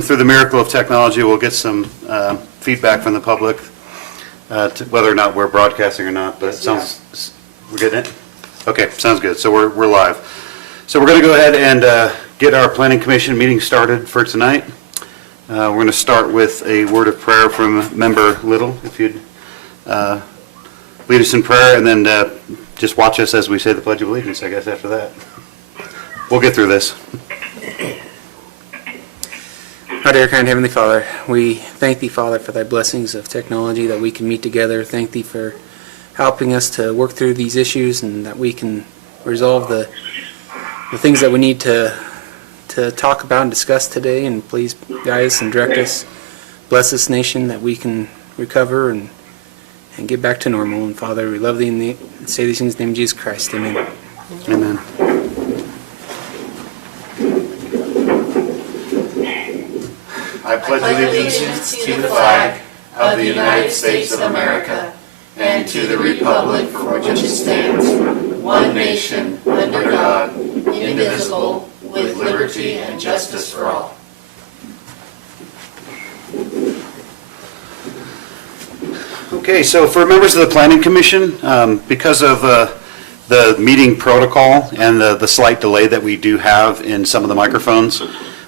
Through the miracle of technology, we'll get some feedback from the public to whether or not we're broadcasting or not, but it sounds, we're getting it? Okay, sounds good. So we're live. So we're going to go ahead and get our Planning Commission meeting started for tonight. We're going to start with a word of prayer from Member Little, if you'd lead us in prayer, and then just watch us as we say the Pledge of Allegiance, I guess, after that. We'll get through this. Our dear kind Heavenly Father, we thank Thee, Father, for Thy blessings of technology, that we can meet together. Thank Thee for helping us to work through these issues and that we can resolve the things that we need to talk about and discuss today. And please guide us and direct us. Bless this nation that we can recover and get back to normal. And Father, we love Thee and say these things in the name of Jesus Christ. Amen. Amen. I pledge allegiance to the flag of the United States of America and to the republic for which it stands, one nation, under God, indivisible, with liberty and justice for all. Okay, so for members of the Planning Commission, because of the meeting protocol and the slight delay that we do have in some of the microphones,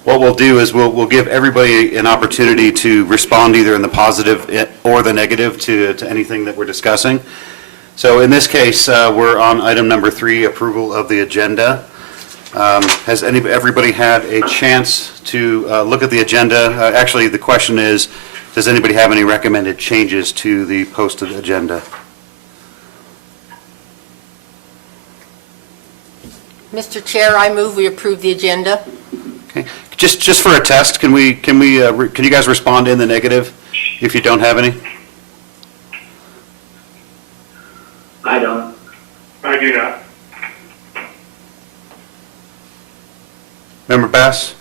what we'll do is we'll give everybody an opportunity to respond either in the positive or the negative to anything that we're discussing. So in this case, we're on item number 3, approval of the agenda. Has everybody had a chance to look at the agenda? Actually, the question is, does anybody have any recommended changes to the posted agenda? Mr. Chair, I move we approve the agenda. Okay. Just for a test, can you guys respond in the negative if you don't have any? I don't. I do not. Member Bass?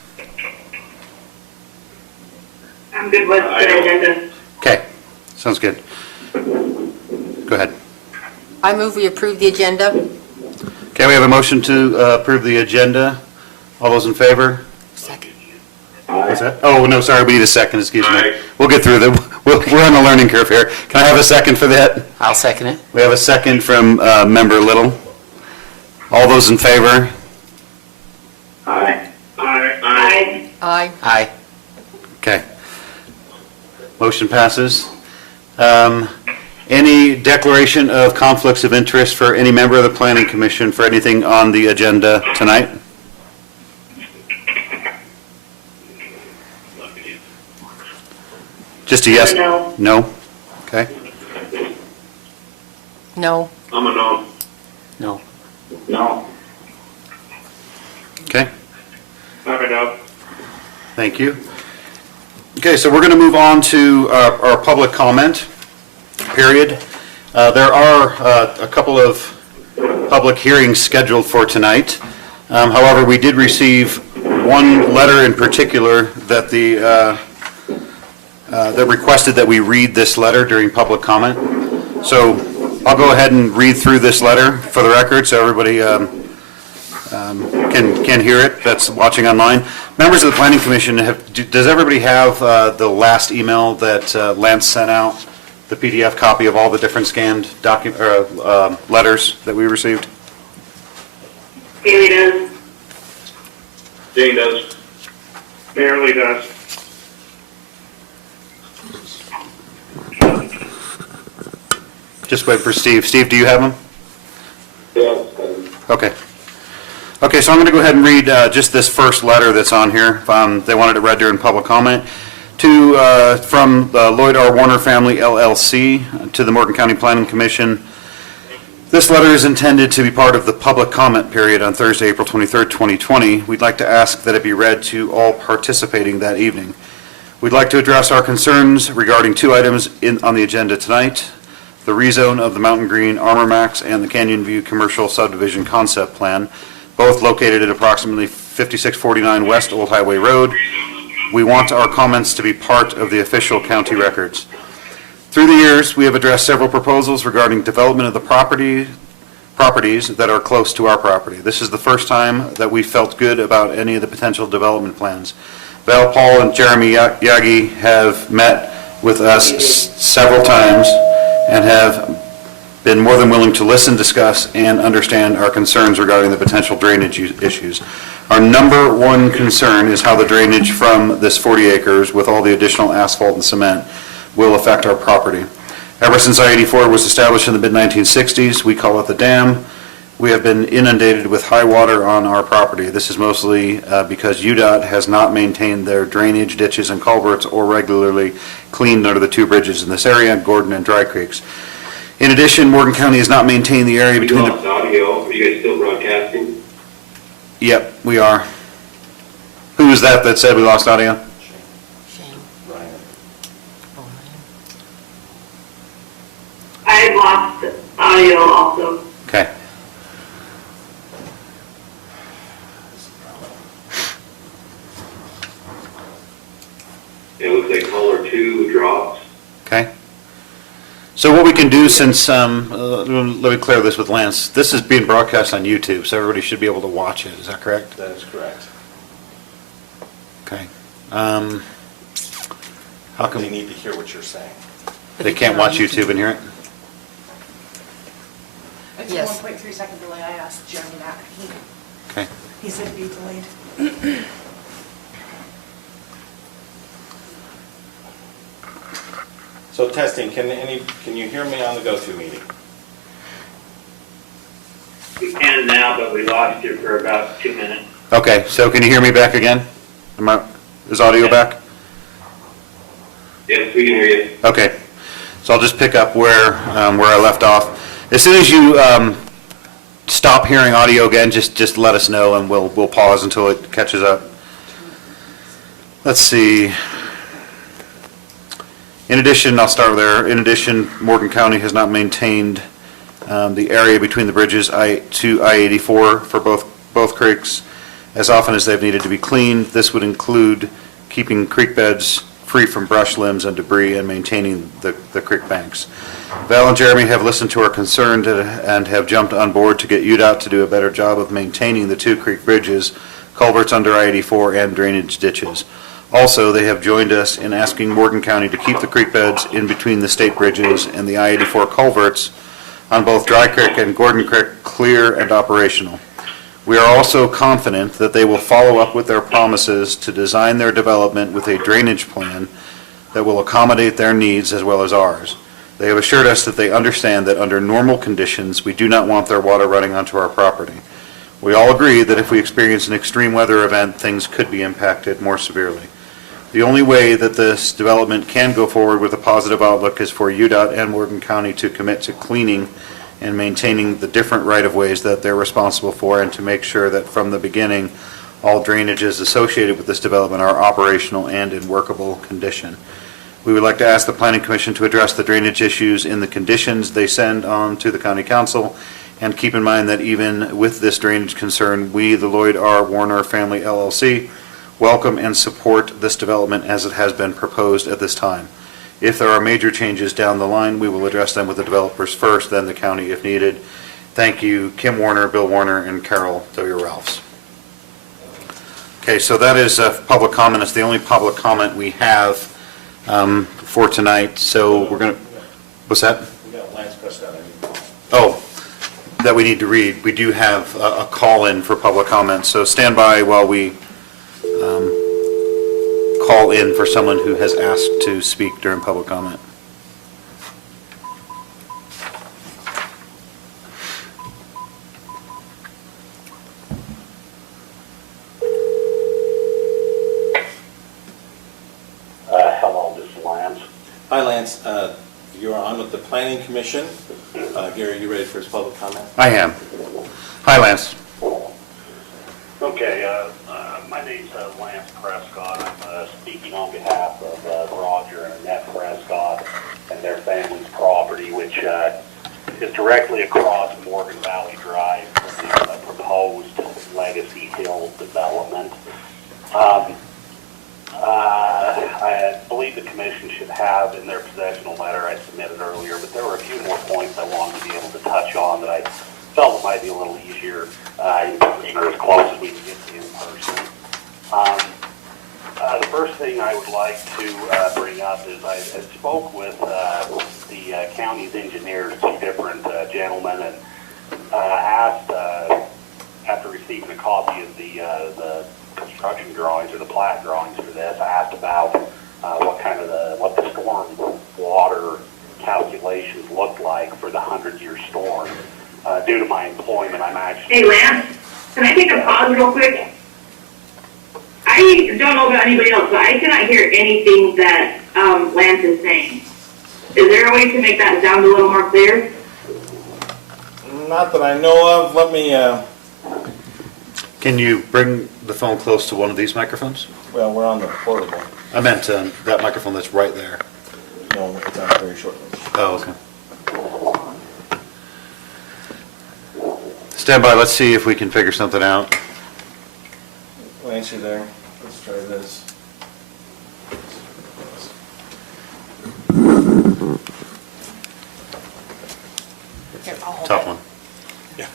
I'm good with the agenda. Okay, sounds good. Go ahead. I move we approve the agenda. Okay, we have a motion to approve the agenda. All those in favor? Second. What's that? Oh, no, sorry, we need a second, excuse me. Aye. We'll get through that. We're on a learning curve here. Can I have a second for that? I'll second it. We have a second from Member Little. All those in favor? Aye. Aye. Aye. Aye. Okay. Motion passes. Any declaration of conflicts of interest for any member of the Planning Commission for anything on the agenda tonight? Just a yes? No. No? Okay. No. I'm a no. No. No. Okay. I'm a no. Thank you. Okay, so we're going to move on to our public comment period. There are a couple of public hearings scheduled for tonight. However, we did receive one letter in particular that that requested that we read this letter during public comment. So I'll go ahead and read through this letter for the record so everybody can hear it that's watching online. Members of the Planning Commission, does everybody have the last email that Lance sent out, the PDF copy of all the different scanned letters that we received? Haley does. Jane does. Barely does. Just wait for Steve. Steve, do you have them? Yes. Okay. Okay, so I'm going to go ahead and read just this first letter that's on here. They wanted it read during public comment. From the Lloyd R. Warner Family, LLC, to the Morgan County Planning Commission. This letter is intended to be part of the public comment period on Thursday, April 23rd, 2020. We'd like to ask that it be read to all participating that evening. We'd like to address our concerns regarding 2 items on the agenda tonight: the rezone of the Mountain Green Armor Max and the Canyon View Commercial Subdivision Concept Plan, both located at approximately 5649 West Old Highway Road. We want our comments to be part of the official county records. Through the years, we have addressed several proposals regarding development of the properties that are close to our property. This is the first time that we felt good about any of the potential development plans. Val, Paul, and Jeremy Yagi have met with us several times and have been more than willing to listen, discuss, and understand our concerns regarding the potential drainage issues. Our number one concern is how the drainage from this 40 acres with all the additional asphalt and cement will affect our property. Ever since I-84 was established in the mid-1960s, we call it the dam, we have been inundated with high water on our property. This is mostly because UDOT has not maintained their drainage, ditches, and culverts or regularly cleaned under the two bridges in this area, Gordon and Dry Creeks. In addition, Morgan County has not maintained the area between the... lost audio. Are you guys still broadcasting? Yep, we are. Who was that said we lost audio? Shane. I lost audio also. Okay. It looks like caller 2 drops. Okay. So what we can do since, let me clear this with Lance. This is being broadcast on YouTube, so everybody should be able to watch it. Is that correct? That is correct. Okay. How They come need to hear what you're saying. they can't watch YouTube and hear it? It's a Yes. 1.3 second delay. I asked Jeremy that. Okay. He said it'd be delayed. So testing, can you hear me on the go-to meeting? We can now, but we lost you for about 2 minutes. Okay, so can you hear me back again? Is audio back? Yes, we can hear you. Okay, so I'll just pick up where I left off. As soon as you stop hearing audio again, just let us know and we'll pause until it catches up. Let's see. In addition, I'll start there. In addition, Morgan County has not maintained the area between the bridges to I-84 for both creeks as often as they've needed to be cleaned. This would include keeping creek beds free from brush limbs and debris and maintaining the creek banks. Val and Jeremy have listened to our concerns and have jumped on board to get UDOT to do a better job of maintaining the two creek bridges, culverts under I-84, and drainage ditches. Also, they have joined us in asking Morgan County to keep the creek beds in between the state bridges and the I-84 culverts on both Dry Creek and Gordon Creek clear and operational. We are also confident that they will follow up with their promises to design their development with a drainage plan that will accommodate their needs as well as ours. They have assured us that they understand that under normal conditions, we do not want their water running onto our property. We all agree that if we experience an extreme weather event, things could be impacted more severely. The only way that this development can go forward with a positive outlook is for UDOT and Morgan County to commit to cleaning and maintaining the different right-of-ways that they're responsible for, and to make sure that from the beginning, all drainages associated with this development are operational and in workable condition. We would like to ask the Planning Commission to address the drainage issues in the conditions they send on to the County Council, and keep in mind that even with this drainage concern, we, the Lloyd R. Warner Family LLC, welcome and support this development as it has been proposed at this time. If there are major changes down the line, we will address them with the developers first, then the county if needed. Thank you, Kim Warner, Bill Warner, and Carol W. Ralphs. Okay, so that is public comment. It's the only public comment we have for tonight. So we're going to, what's that? We got Lance Prescott. Oh, that we need to read. We do have a call-in for public comment, so stand by while we call in for someone who has asked to speak during public comment. Hello, this is Lance. Hi, Lance. You're on with the Planning Commission. Gary, you ready for his public comment? I am. Hi, Lance. Okay, my name's Lance Prescott. I'm speaking on behalf of Roger and Annette Prescott and their family's property, which is directly across Morgan Valley Drive from the proposed Legacy Hill development. I believe the commission should have in their possession a letter I submitted earlier, but there were a few more points I wanted to be able to touch on that I felt it might be a little easier, or as close as we can get to in person. The first thing I would like to bring up is I spoke with the county's engineers, two different gentlemen, and asked, after receiving a copy of the construction drawings or the plat drawings for this, I asked about what the storm water calculations looked like for the 100-year storm. Due to my employment, I'm actually... Hey, Lance, can I take a pause real quick? I don't know about anybody else, but I cannot hear anything that Lance is saying. Is there a way to make that sound a little more clear? Not that I know of. Let me, Can you bring the phone close to one of these microphones? well, we're on the portable. I meant that microphone that's right there. No, it's on very short. Oh, okay. Stand by, let's see if we can figure something out. Lance, you there? Let's try this. Here, I'll hold Tough it. one. Yeah.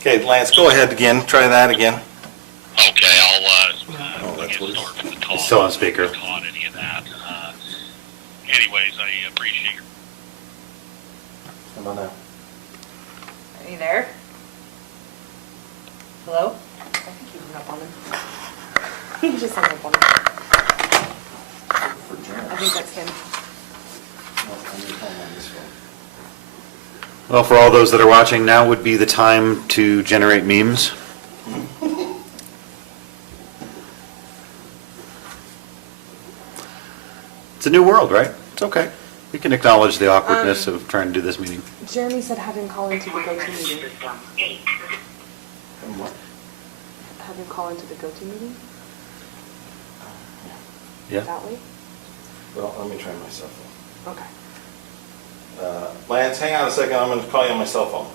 Okay, Lance, go ahead again. Try that again. Okay, I'll that's get what it is. started from the top. It's still on speaker. On any of that. Anyways, I appreciate your How about now? Are you there? Hello? I think he hung up on him. He just hung up on him. I think that's him. Well, for all those that are watching, now would be the time to generate memes. It's a new world, right? It's okay. We can acknowledge the awkwardness of trying to do this meeting. Jeremy said have him call into the go-to meeting. Have him call into the go-to meeting? Yeah? That way? Well, let me try my cell phone. Okay. Lance, hang on a second. I'm going to call you on my cell phone.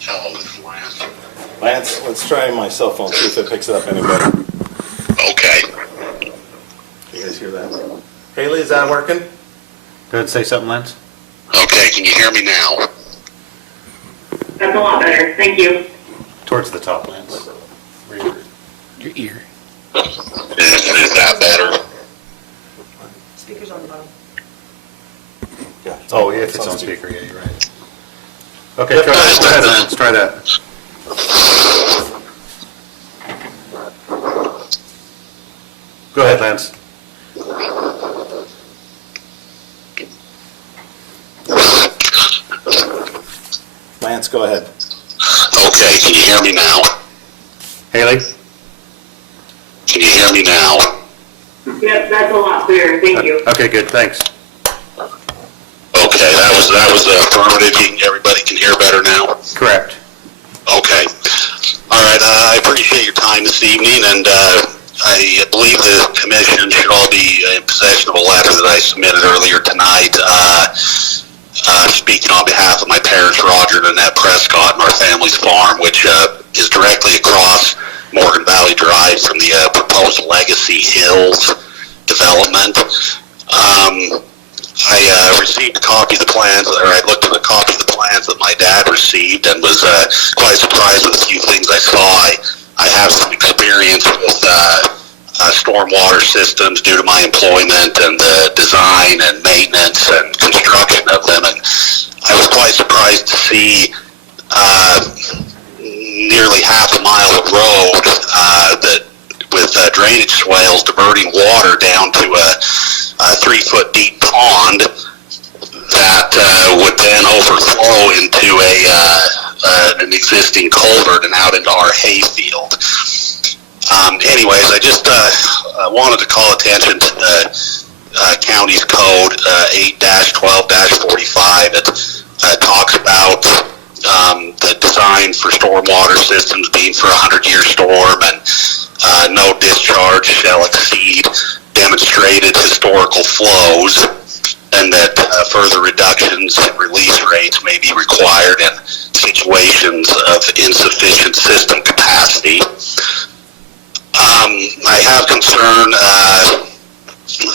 Hello, this is Lance. Lance, let's try my cell phone, see if it picks it up any better. Okay. You guys hear that? Haley, is that working? Go ahead and say something, Lance. Okay, can you hear me now? That's a lot better. Thank you. Towards the top, Lance. Your ear. Is that better? Speaker's on the bottom. Yeah. Oh, yeah, if it's on speaker, yeah, you're right. Okay, go ahead, Lance, try that. Go ahead, Lance. Lance, go ahead. Okay, can you hear me now? Haley? Can you hear me now? Yep, that's a lot clearer. Thank you. Okay, good, thanks. Okay, that was affirmative. Everybody can hear better now? Correct. Okay. All right, I appreciate your time this evening, and I believe the commission should all be in possession of a letter that I submitted earlier tonight, speaking on behalf of my parents, Roger and Annette Prescott, and our family's farm, which is directly across Morgan Valley Drive from the proposed Legacy Hills development. I received a copy of the plans, or I looked at a copy of the plans that my dad received and was quite surprised with a few things I saw. I have some experience with stormwater systems due to my employment and the design and maintenance and construction of them, and I was quite surprised to see nearly half a mile of road that with drainage swales diverting water down to a 3-foot deep pond that would then overflow into an existing culvert and out into our hayfield. Anyways, I just wanted to call attention to the county's code 8-12-45. It talks about the design for stormwater systems being for a 100-year storm, and no discharge shall exceed demonstrated historical flows, and that further reductions in release rates may be required in situations of insufficient system capacity. I have concern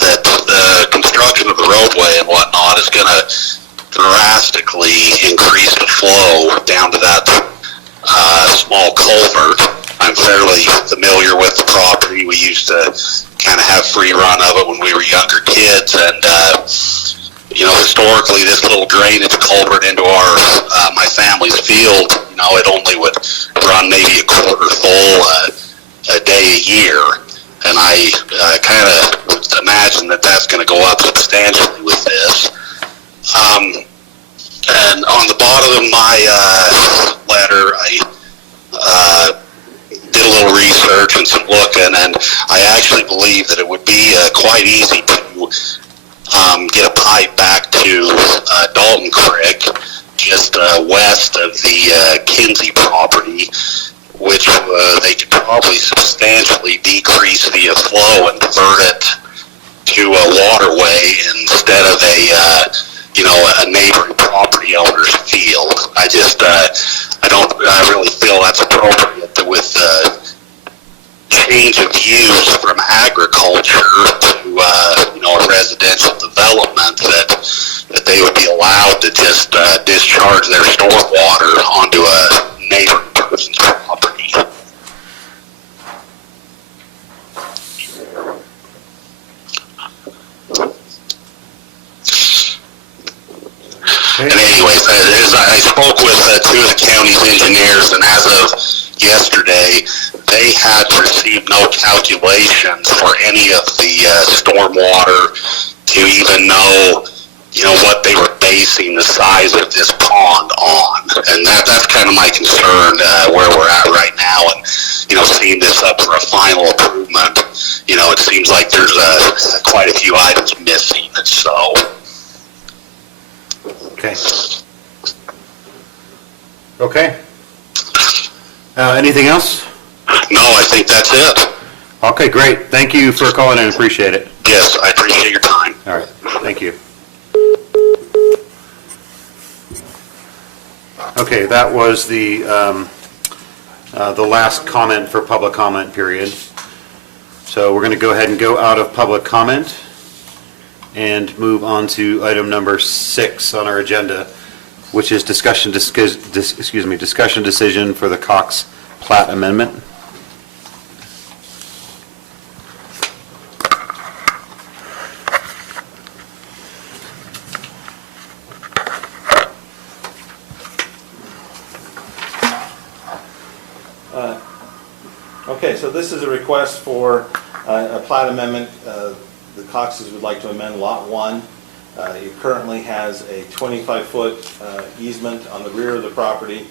that the construction of the roadway and whatnot is going to drastically increase the flow down to that small culvert. I'm fairly familiar with the property. We used to kind of have free run of it when we were younger kids, and historically, this little drainage culvert into my family's field, it only would run maybe a quarter full a day a year, and I kind of would imagine that that's going to go up substantially with this. And on the bottom of my letter, I did a little research and some looking, and I actually believe that it would be quite easy to get a pipe back to Dalton Creek, just west of the Kinsey property, which they could probably substantially decrease the flow and divert it to a waterway instead of a neighboring property owner's field. I really feel that's appropriate with change of use from agriculture to a residential development, that they would be allowed to just discharge their stormwater onto a neighboring person's property. And anyways, I spoke with two of the county's engineers, and as of yesterday, they had received no calculations for any of the stormwater to even know, what they were basing the size of this pond on. And that's kind of my concern where we're at right now. And, seeing this up for a final improvement, it seems like there's quite a few items missing. So. Okay. Okay. Anything else? No, I think that's it. Okay, great. Thank you for calling in. Appreciate it. Yes, I appreciate your time. All right. Thank you. Okay, that was the last comment for public comment period. So we're going to go ahead and go out of public comment and move on to item number 6 on our agenda, which is discussion decision for the Cox Plat Amendment. Okay, so this is a request for a plat amendment. The Coxes would like to amend Lot 1. It currently has a 25-foot easement on the rear of the property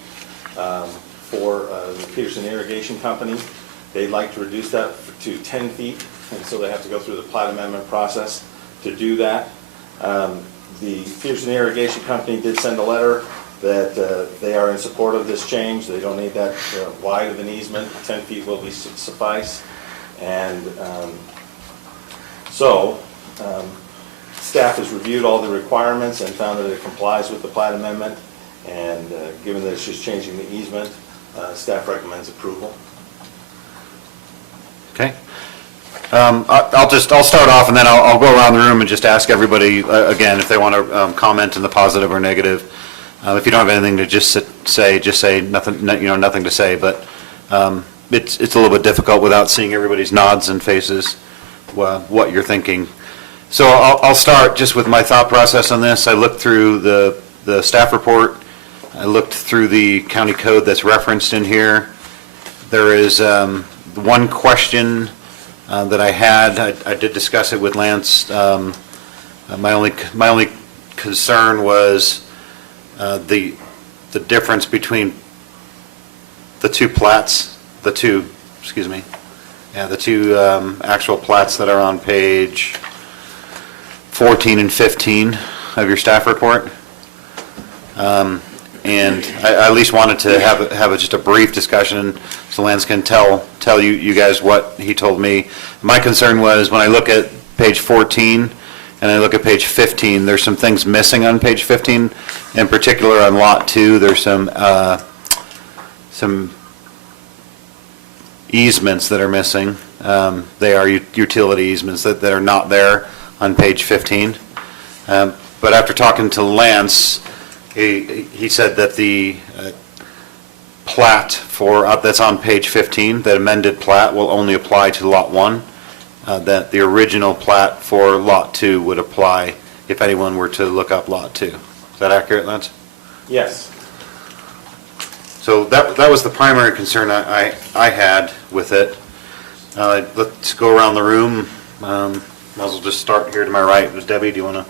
for the Peterson Irrigation Company. They'd like to reduce that to 10 feet, and so they have to go through the plat amendment process to do that. The Peterson Irrigation Company did send a letter that they are in support of this change. They don't need that wide of an easement. 10 feet will be suffice. And staff has reviewed all the requirements and found that it complies with the plat amendment. And given that it's just changing the easement, staff recommends approval. Okay. I'll start off, and then I'll go around the room and just ask everybody again if they want to comment in the positive or negative. If you don't have anything to just say nothing. Nothing to say. But it's a little bit difficult without seeing everybody's nods and faces what you're thinking. So I'll start just with my thought process on this. I looked through the staff report. I looked through the county code that's referenced in here. There is one question that I had. I did discuss it with Lance. My only concern was the difference between the two plats, the two actual plats that are on page 14 and 15 of your staff report. And I at least wanted to have just a brief discussion so Lance can tell you guys what he told me. My concern was when I look at page 14 and I look at page 15, there's some things missing on page 15. In particular on lot 2, there's some easements that are missing. They are utility easements that are not there on page 15. but after talking to Lance, he said that the plat that's on page 15, the amended plat will only apply to Lot 1, that the original plat for Lot 2 would apply if anyone were to look up Lot 2. Is that accurate, Lance? Yes. So that was the primary concern I had with it. Let's go around the room. Might as well just start here to my right. Debbie, do you want to?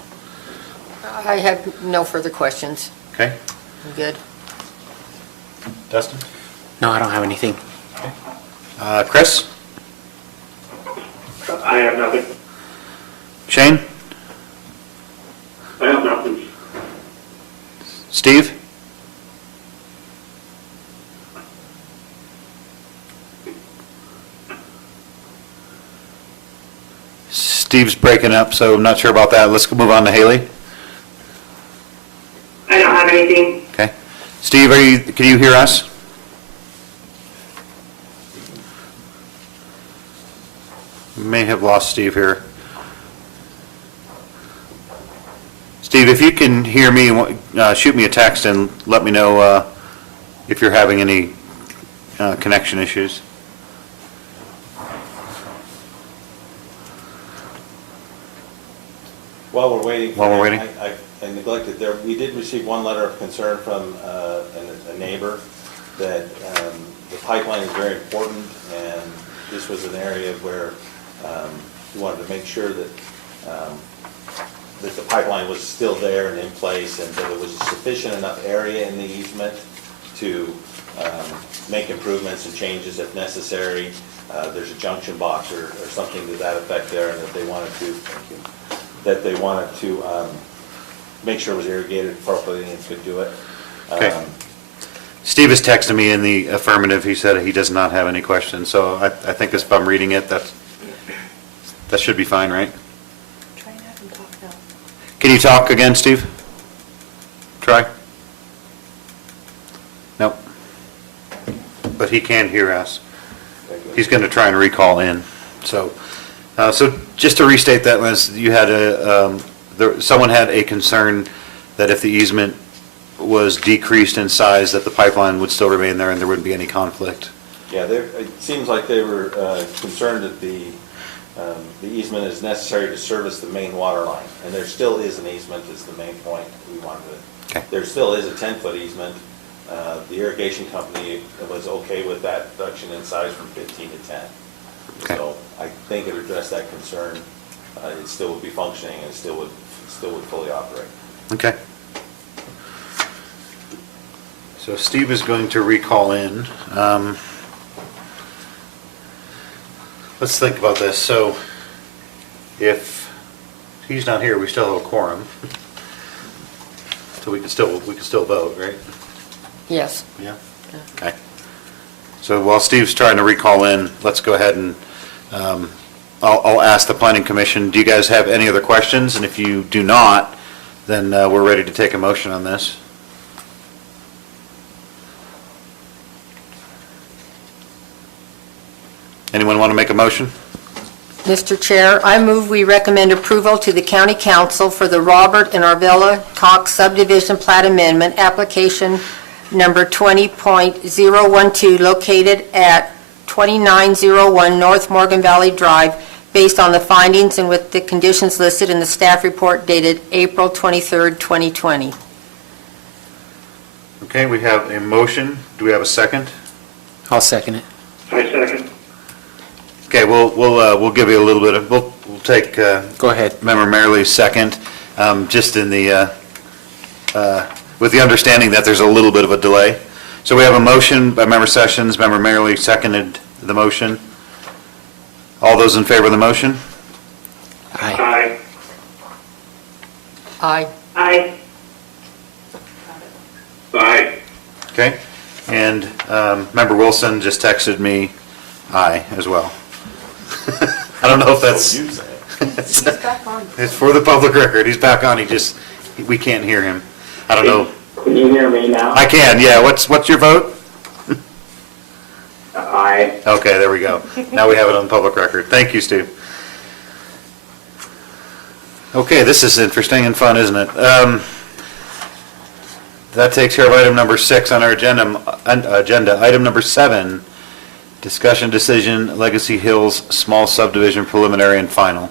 I have no further questions. Okay. I'm good. Dustin? No, I don't have anything. Chris? I have nothing. Shane? I have nothing. Steve? Steve's breaking up, so I'm not sure about that. Let's move on to Haley. I don't have anything. Okay. Steve, can you hear us? We may have lost Steve here. Steve, if you can hear me, shoot me a text and let me know if you're having any connection issues. While we're waiting. While we're waiting. I neglected there, we did receive one letter of concern from a neighbor that the pipeline is very important, and this was an area where we wanted to make sure that the pipeline was still there and in place, and that it was sufficient enough area in the easement to make improvements and changes if necessary. There's a junction box or something to that effect there, and that they wanted to make sure it was irrigated properly and could do it. Okay. Steve has texted me in the affirmative. He said he does not have any questions, so I think if I'm reading it, that should be fine, right? Try and have him talk now. Can you talk again, Steve? Try. Nope. But he can hear us. He's going to try and recall in. So just to restate that, Liz, you had someone had a concern that if the easement was decreased in size, that the pipeline would still remain there and there wouldn't be any conflict. Yeah, it seems like they were concerned that the easement is necessary to service the main water line, and there still is an easement is the main point we wanted to. Okay. There still is a 10-foot easement. The irrigation company was okay with that reduction in size from 15 to 10. Okay. So I think it addressed that concern. It still would be functioning and still would fully operate. Okay. So Steve is going to recall in. Let's think about this. So if he's not here, we still have a quorum. So we can still vote, right? Yes. Yeah. Okay. So while Steve's trying to recall in, let's go ahead and I'll ask the Planning Commission, do you guys have any other questions? And if you do not, then we're ready to take a motion on this. Anyone want to make a motion? Mr. Chair, I move we recommend approval to the County Council for the Robert and Arvilla Cox subdivision plat amendment, application number 20.012, located at 2901 North Morgan Valley Drive, based on the findings and with the conditions listed in the staff report dated April 23rd, 2020. Okay, we have a motion. Do we have a second? I'll second it. I second. Okay, we'll give you a little bit of, we'll take Go ahead. Member Merrill's second, just in the, with the understanding that there's a little bit of a delay. So we have a motion by Member Sessions, Member Merrill seconded the motion. All those in favor of the motion? Aye. Aye. Aye. Aye. Aye. Okay, and Member Wilson just texted me aye as well. I don't know if that's, You say it. He's back on. it's for the public record, he's back on, we can't hear him. I don't know. Can you hear me now? I can, yeah, what's your vote? Aye. Okay, there we go. Now we have it on public record. Thank you, Steve. Okay, this is interesting and fun, isn't it? That takes care of item number 6 on our agenda. Item number 7, discussion decision, Legacy Hills small subdivision preliminary and final.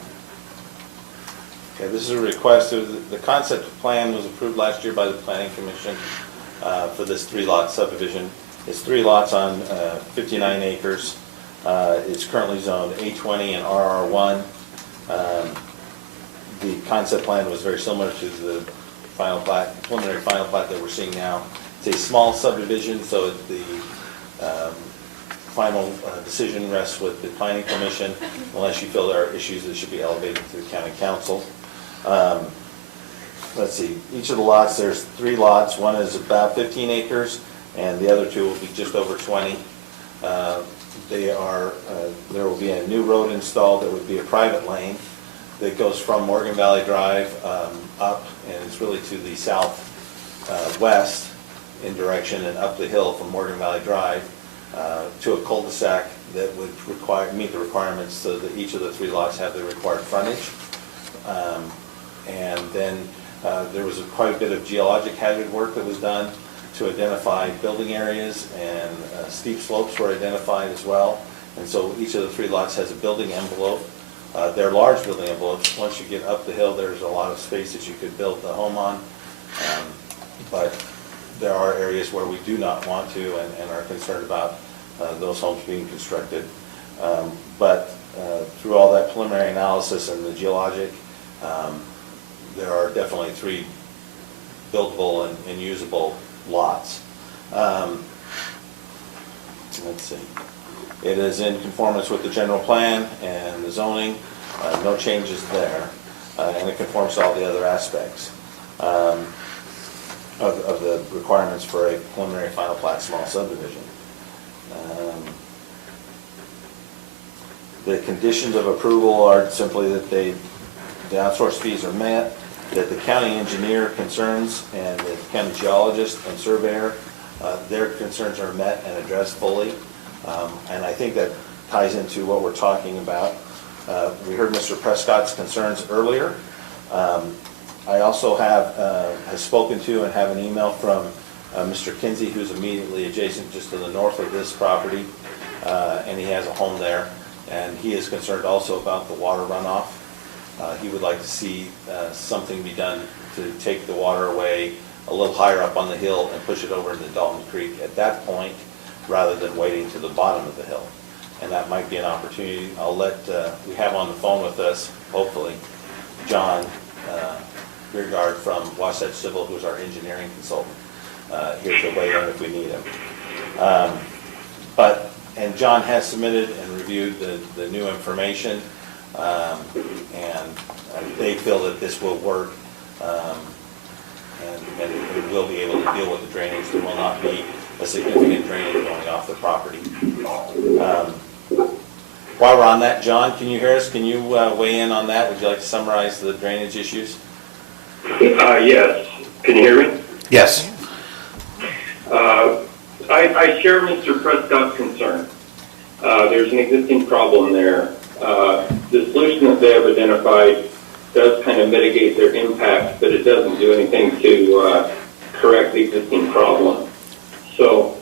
Okay, this is a request, the concept plan was approved last year by the Planning Commission for this 3-lot subdivision. It's 3 lots on 59 acres. It's currently zoned A20 and RR1. The concept plan was very similar to the final plat, preliminary final plat that we're seeing now. It's a small subdivision, so the final decision rests with the Planning Commission, unless you feel there are issues that should be elevated to the County Council. Let's see, each of the lots, there's 3 lots. One is about 15 acres, and the other 2 will be just over 20. There will be a new road installed that would be a private lane that goes from Morgan Valley Drive up, and it's really to the southwest in direction and up the hill from Morgan Valley Drive to a cul-de-sac that would meet the requirements so that each of the 3 lots have the required frontage. And then there was quite a bit of geologic hazard work that was done to identify building areas, and steep slopes were identified as well. And so each of the 3 lots has a building envelope. They're large building envelopes. Once you get up the hill, there's a lot of space that you could build the home on. But there are areas where we do not want to and are concerned about those homes being constructed. But through all that preliminary analysis and the geologic, there are definitely 3 buildable and usable lots. Let's see. It is in conformance with the general plan and the zoning, no changes there, and it conforms to all the other aspects of the requirements for a preliminary final plat small subdivision. The conditions of approval are simply that the outsourced fees are met, that the county engineer concerns and the county geologist and surveyor, their concerns are met and addressed fully. And I think that ties into what we're talking about. We heard Mr. Prescott's concerns earlier. I also have spoken to and have an email from Mr. Kinsey, who's immediately adjacent just to the north of this property, and he has a home there. And he is concerned also about the water runoff. He would like to see something be done to take the water away a little higher up on the hill and push it over into Dalton Creek at that point, rather than waiting to the bottom of the hill. And that might be an opportunity. I'll let, we have on the phone with us, hopefully, John Beergard from Wasatch Civil, who's our engineering consultant, here to weigh in if we need him. And John has submitted and reviewed the new information, and they feel that this will work, and it will be able to deal with the drainage. There will not be a significant drainage going off the property. While we're on that, John, can you hear us? Can you weigh in on that? Would you like to summarize the drainage issues? Yes. Can you hear me? Yes. I share Mr. Prescott's concern. There's an existing problem there. The solution that they have identified does kind of mitigate their impact, but it doesn't do anything to correct the existing problem. So,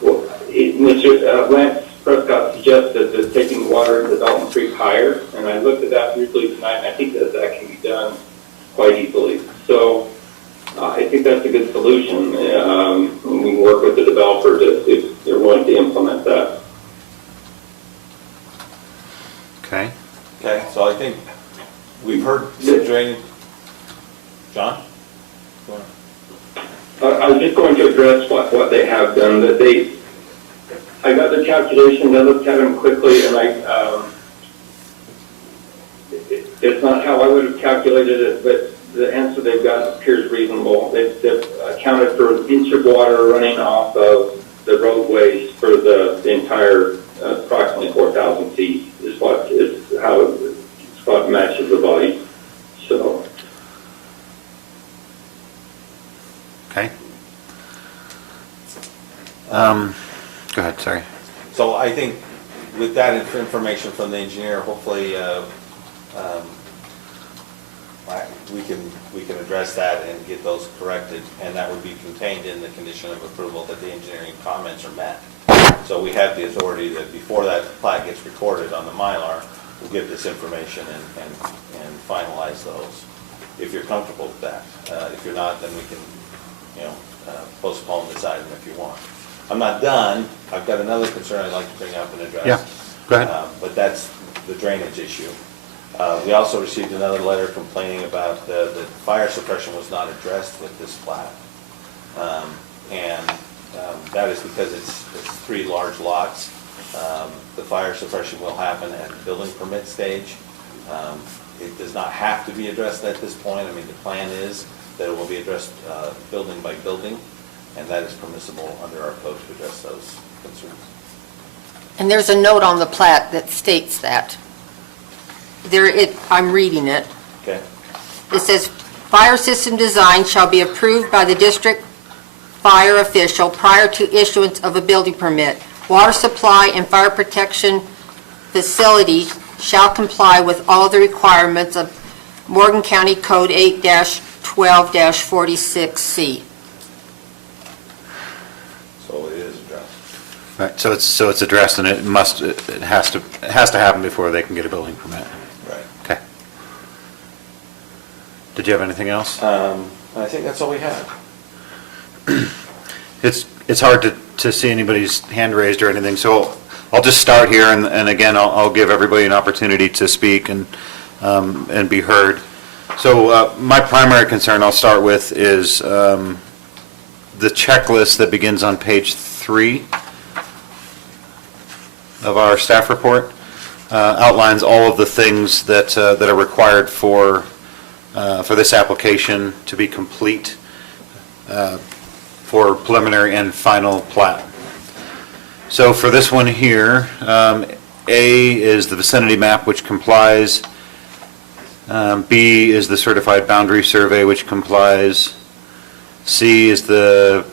Mr. Lance Prescott suggested that taking water into Dalton Creek higher, and I looked at that briefly tonight, and I think that can be done quite easily. So, I think that's a good solution. We can work with the developer if they're willing to implement that. Okay. Okay, so I think we've heard the drainage. John? Go on. I was just going to address what they have done. That I got their calculations. I looked at them quickly, and it's not how I would have calculated it, but the answer they've got appears reasonable. They've accounted for an inch of water running off of the roadways for the entire approximately 4,000 feet is how it matches the volume. So. Okay. Go ahead, sorry. So I think with that information from the engineer, hopefully we can address that and get those corrected, and that would be contained in the condition of approval that the engineering comments are met. So we have the authority that before that plat gets recorded on the Mylar, we'll give this information and finalize those, if you're comfortable with that. If you're not, then we can, postpone this item if you want. I'm not done. I've got another concern I'd like to bring up and address. Yeah, go ahead. But that's the drainage issue. We also received another letter complaining about the fire suppression was not addressed with this plat. That is because it's 3 large lots. The fire suppression will happen at the building permit stage. It does not have to be addressed at this point. I mean, the plan is that it will be addressed building by building, and that is permissible under our code to address those concerns. And there's a note on the plat that states that. I'm reading it. Okay? It says, "Fire system design shall be approved by the district fire official prior to issuance of a building permit. Water supply and fire protection facility shall comply with all the requirements of Morgan County Code 8-12-46C." So it is addressed. Right, so it's addressed, and it has to happen before they can get a building permit. Right. Okay. Did you have anything else? I think that's all we have. It's hard to see anybody's hand raised or anything, so I'll just start here, and again, I'll give everybody an opportunity to speak and be heard. So my primary concern I'll start with is the checklist that begins on page 3 of our staff report. Outlines all of the things that are required for this application to be complete for preliminary and final plat. So for this one here, A is the vicinity map, which complies. B is the certified boundary survey, which complies. C is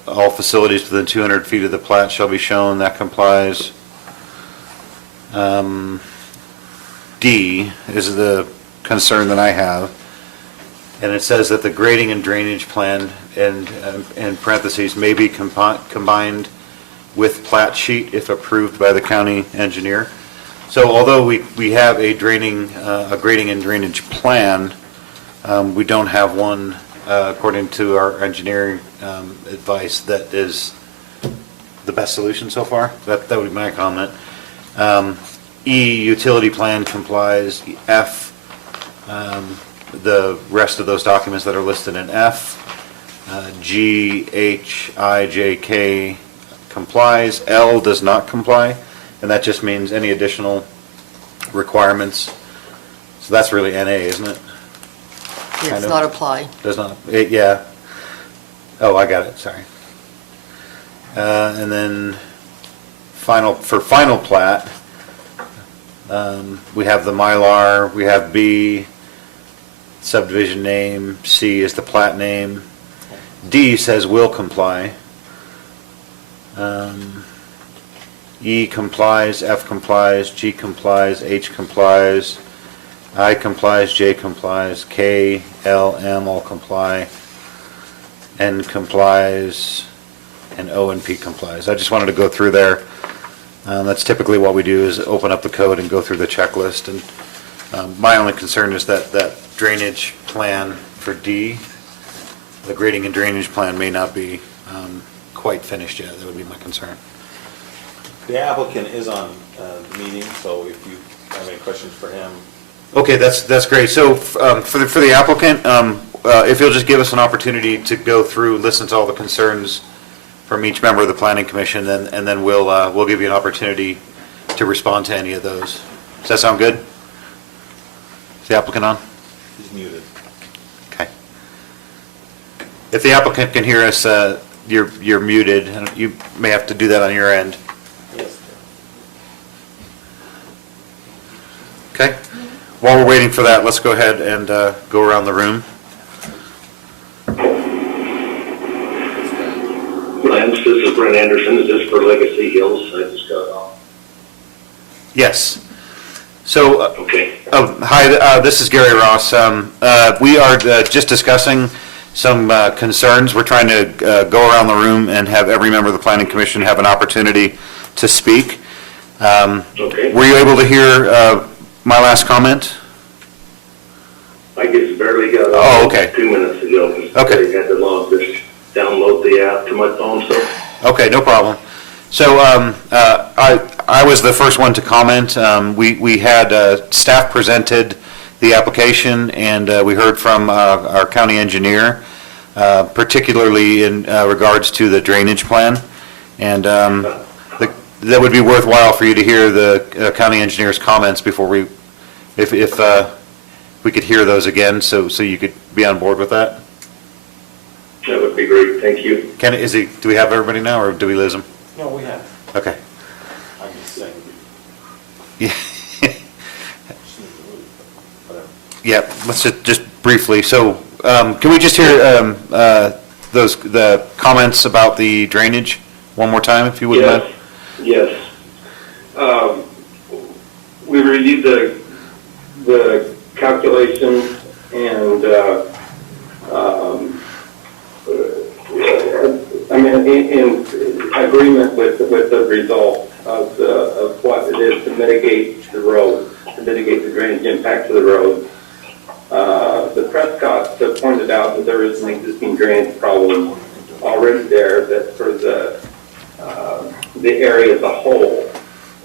all facilities within 200 feet of the plat shall be shown, that complies. D is the concern that I have, and it says that the grading and drainage plan, and in parentheses, may be combined with plat sheet if approved by the county engineer. So although we have a grading and drainage plan, we don't have one, according to our engineering advice, that is the best solution so far. That would be my comment. E, utility plan complies. F, the rest of those documents that are listed in F. G, H, I, J, K complies. L does not comply, and that just means any additional requirements. So that's really NA, isn't it? Does not apply. Does not, yeah. Oh, I got it, sorry. And then for final plat, we have the Mylar, we have B, subdivision name, C is the plat name. D says will comply. E complies, F complies, G complies, H complies, I complies, J complies, K, L, M all comply, N complies, and O and P complies. I just wanted to go through there. That's typically what we do, is open up the code and go through the checklist. And my only concern is that drainage plan for D, the grading and drainage plan may not be quite finished yet. That would be my concern. The applicant is on the meeting, so if you have any questions for him. Okay, that's great. So for the applicant, if you'll just give us an opportunity to go through, listen to all the concerns from each member of the planning commission, and then we'll give you an opportunity to respond to any of those. Does that sound good? Is the applicant on? He's muted. Okay. If the applicant can hear us, you're muted, and you may have to do that on your end. Yes. Okay. While we're waiting for that, let's go ahead and go around the room. Lance, this is Brent Anderson. Is this for Legacy Hills? I just got off. Yes. So, Okay. hi, this is Gary Ross. We are just discussing some concerns. We're trying to go around the room and have every member of the Planning Commission have an opportunity to speak. Okay. Were you able to hear my last comment? I just barely got Oh, okay. 2 minutes ago. Okay. I had to just download the app to my phone, so. Okay, no problem. So I was the first one to comment. We had staff presented the application, and we heard from our county engineer, particularly in regards to the drainage plan. And that would be worthwhile for you to hear the county engineer's comments before if we could hear those again, so you could be on board with that. That would be great, thank you. Do we have everybody now, or do we lose them? No, we have. Okay. I'm just saying. Yeah. Whatever. Yeah, let's just briefly, so, can we just hear, the comments about the drainage one more time, if you wouldn't mind? Yes. We reviewed the calculations and, in agreement with the result of what it is to mitigate the road, to mitigate the drainage impact to the road. The Prescott pointed out that there is an existing drainage problem already there that for the area as a whole.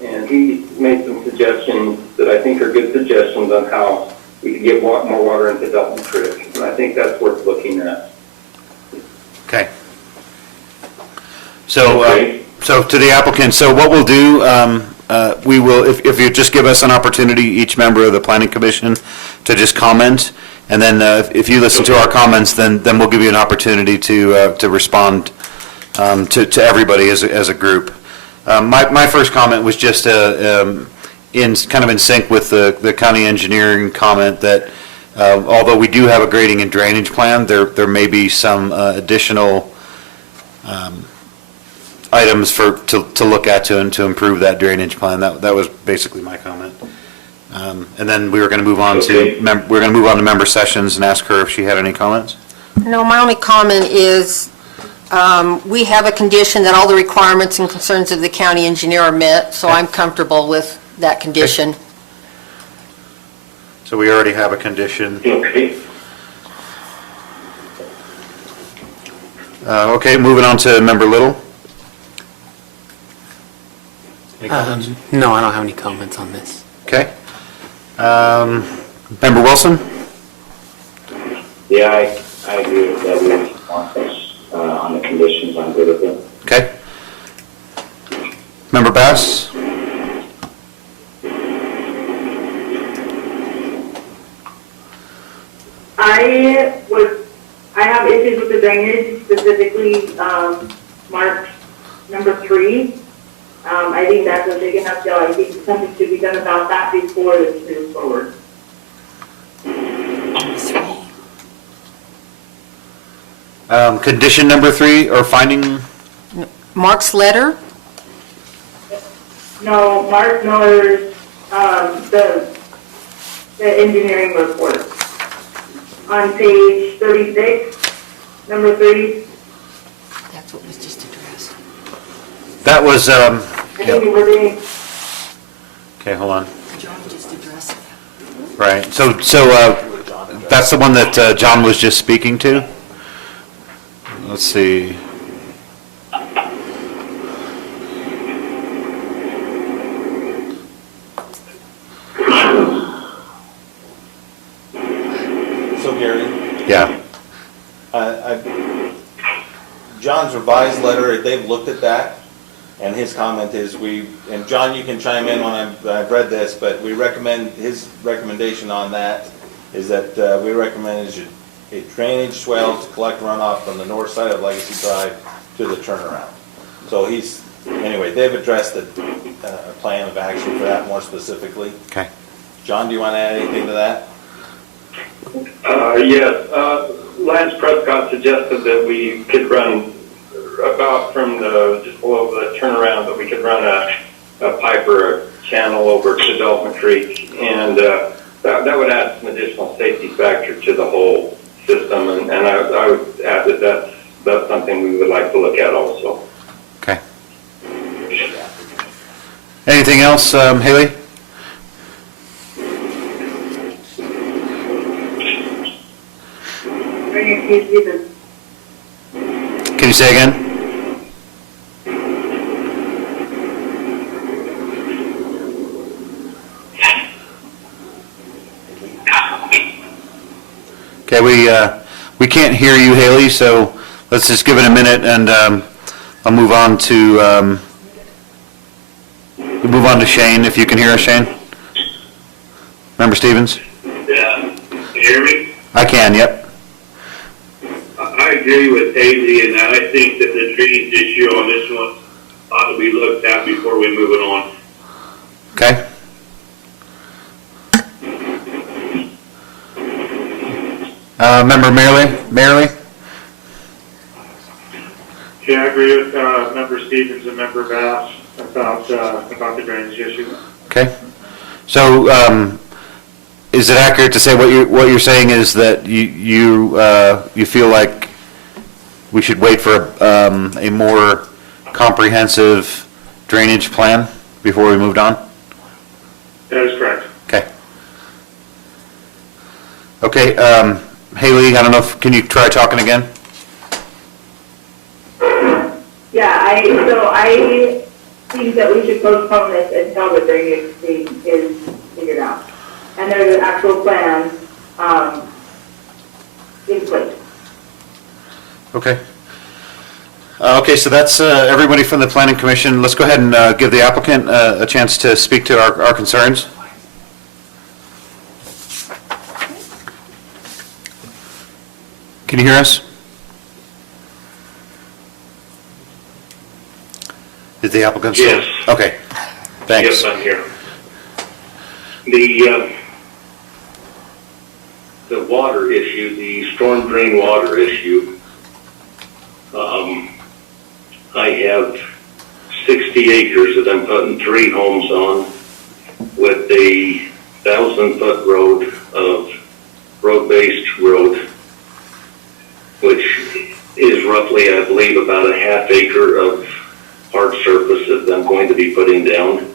And he made some suggestions that I think are good suggestions on how we can get more water into Dalton Creek. And I think that's worth looking at. Okay. So, Okay. so to the applicant, so what we'll do, we will, if you just give us an opportunity, each member of the planning commission, to just comment, and then if you listen to our comments, then we'll give you an opportunity to respond to everybody as a group. My first comment was just kind of in sync with the county engineering comment that although we do have a grading and drainage plan, there may be some additional items to look at to improve that drainage plan. That was basically my comment. And then we were going to move on Okay. to member sessions and ask her if she had any comments. No, my only comment is, we have a condition that all the requirements and concerns of the county engineer are met, so I'm comfortable with that condition. So we already have a condition. Okay. Okay, moving on to member Little. Any comments? No, I don't have any comments on this. Okay. Member Wilson? Yeah, I agree with that. On the conditions, I'm good with it. Okay. Member Bass? I have issues with the drainage, specifically, mark number 3. I think that's a big enough deal. I think something should be done about that before this moves forward. Condition number 3, or finding, Mark's letter? No, Mark Miller's, the engineering report. On page 36, number 3. That's what was just addressed. that was, I think it was in. okay, hold on. John just addressed it. Right, so that's the one that John was just speaking to? Let's see. So Gary, Yeah, John's revised letter, they've looked at that, and his comment is and John, you can chime in when I've read this, but his recommendation on that is that we recommend a drainage swell to collect runoff from the north side of Legacy Drive to the turnaround. So anyway, they've addressed the plan of action for that more specifically. okay. John, do you want to add anything to that? Yes, Lance Prescott suggested that we could run about from just below the turnaround, that we could run a pipe or a channel over to Dalton Creek and that would add some additional safety factor to the whole system, and I would add that that's something we would like to look at also. Okay. Anything else, Haley? Can you say again? Okay, we can't hear you, Haley, so let's just give it a minute, and I'll move on to Shane, if you can hear us, Shane. Member Stevens? Yeah, can you hear me? I can, yep. I agree with Haley, and I think that the drainage issue on this one ought to be looked at before we move it on. Okay. Member Merrily? Yeah, I agree with Member Stevens and Member Bass about the drainage issue. Okay. So, is it accurate to say what you're saying is that you feel like we should wait for a more comprehensive drainage plan before we moved on? That is correct. Okay. Okay, Haley, I don't know can you try talking again? Yeah, I think that we should postpone this until the drainage thing is figured out. And there's an actual plan, in place. Okay. Okay, so that's everybody from the Planning Commission. Let's go ahead and give the applicant a chance to speak to our concerns. Can you hear us? Is the applicant still? Yes. Okay, thanks. Yes, I'm here. The water issue, the storm drain water issue, I have 60 acres that I'm putting 3 homes on with a 1,000-foot road of road-based road, which is roughly, I believe, about a half acre of hard surface that I'm going to be putting down.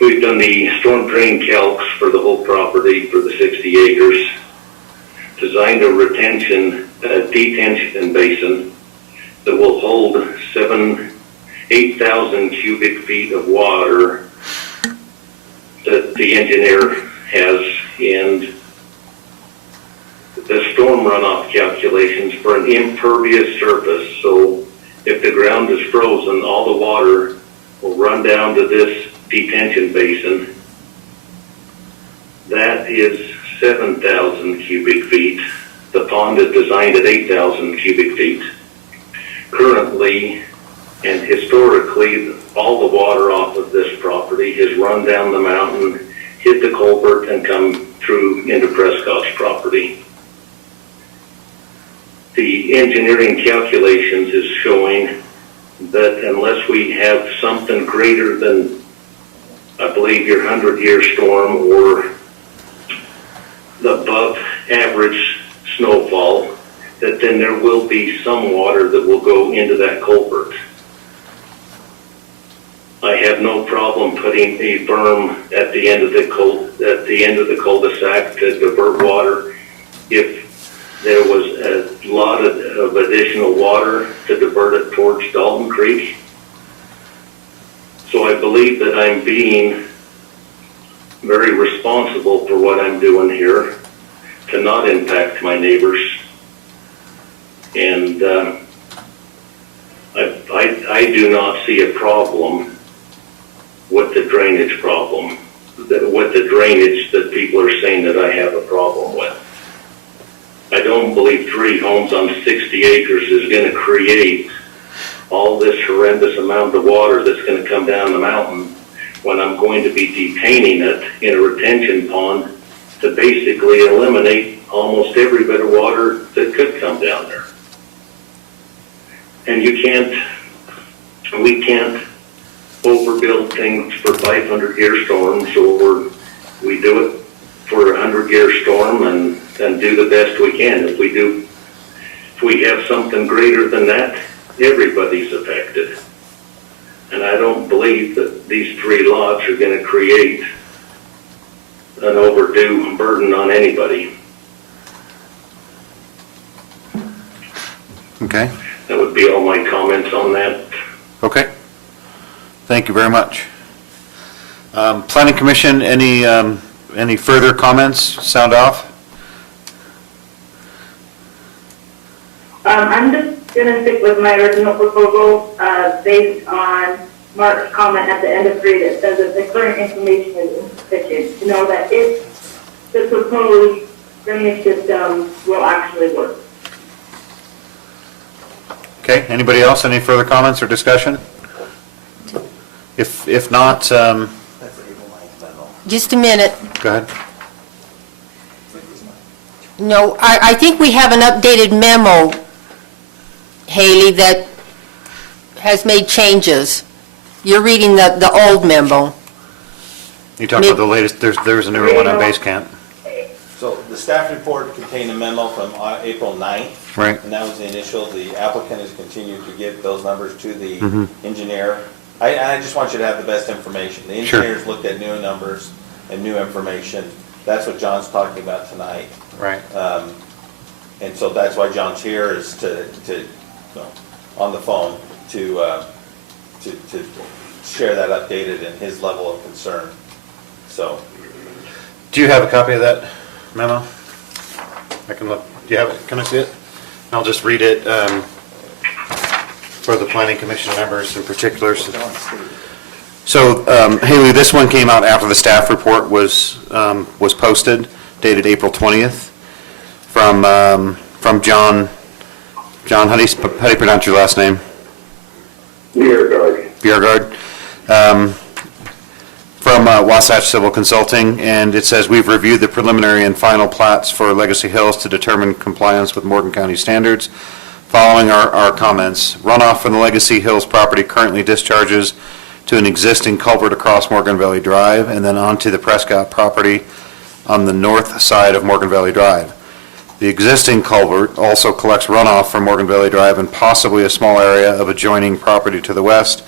We've done the storm drain calcs for the whole property for the 60 acres, designed a detention basin that will hold 8,000 cubic feet of water that the engineer has, and the storm runoff calculations for an impervious surface. So if the ground is frozen, all the water will run down to this detention basin. That is 7,000 cubic feet. The pond is designed at 8,000 cubic feet. Currently and historically, all the water off of this property has run down the mountain, hit the culvert, and come through into Prescott's property. The engineering calculations is showing that unless we have something greater than, I believe, your 100-year storm or the above average snowfall, that then there will be some water that will go into that culvert. I have no problem putting a berm at the end of the cul-de-sac to divert water if there was a lot of additional water to divert it towards Dalton Creek. So I believe that I'm being very responsible for what I'm doing here to not impact my neighbors. And I do not see a problem with the drainage problem, with the drainage that people are saying that I have a problem with. I don't believe 3 homes on 60 acres is going to create all this horrendous amount of water that's going to come down the mountain when I'm going to be detaining it in a retention pond to basically eliminate almost every bit of water that could come down there. And we can't overbuild things for 500-year storms, or we do it for a 100-year storm and do the best we can. If we have something greater than that, everybody's affected. And I don't believe that these 3 lots are going to create an overdue burden on anybody. Okay, That would be all my comments on that. okay. Thank you very much. Planning Commission, any further comments? Sound off? I'm just gonna stick with my original proposal, based on Mark's comment at the end of 3 that says that the current information is insufficient to know that if the proposed drainage system will actually work. Okay, anybody else, any further comments or discussion? If not, Just a minute. go ahead. No, I think we have an updated memo, Haley, that has made changes. You're reading the old memo. You talked about the latest, there's a newer one on base camp, So the staff report contained a memo from April 9th. right? And that was the initial. The applicant has continued to get those numbers to the Mhm. engineer. I just want you to have the best information. The Sure. engineers looked at new numbers and new information. That's what John's talking about tonight. Right. And so that's why John's here, is to on the phone to share that updated and his level of concern. So, Do you have a copy of that memo? I can look, do you have it, can I see it? I'll just read it for the Planning Commission members in particular. So, Haley, this one came out after the staff report was posted, dated April 20th, from John, how do you pronounce your last name? Bjergård. From Wasatch Civil Consulting, and it says, "We've reviewed the preliminary and final plats for Legacy Hills to determine compliance with Morgan County standards. Following our comments, runoff from the Legacy Hills property currently discharges to an existing culvert across Morgan Valley Drive and then onto the Prescott property on the north side of Morgan Valley Drive. The existing culvert also collects runoff from Morgan Valley Drive and possibly a small area of adjoining property to the west.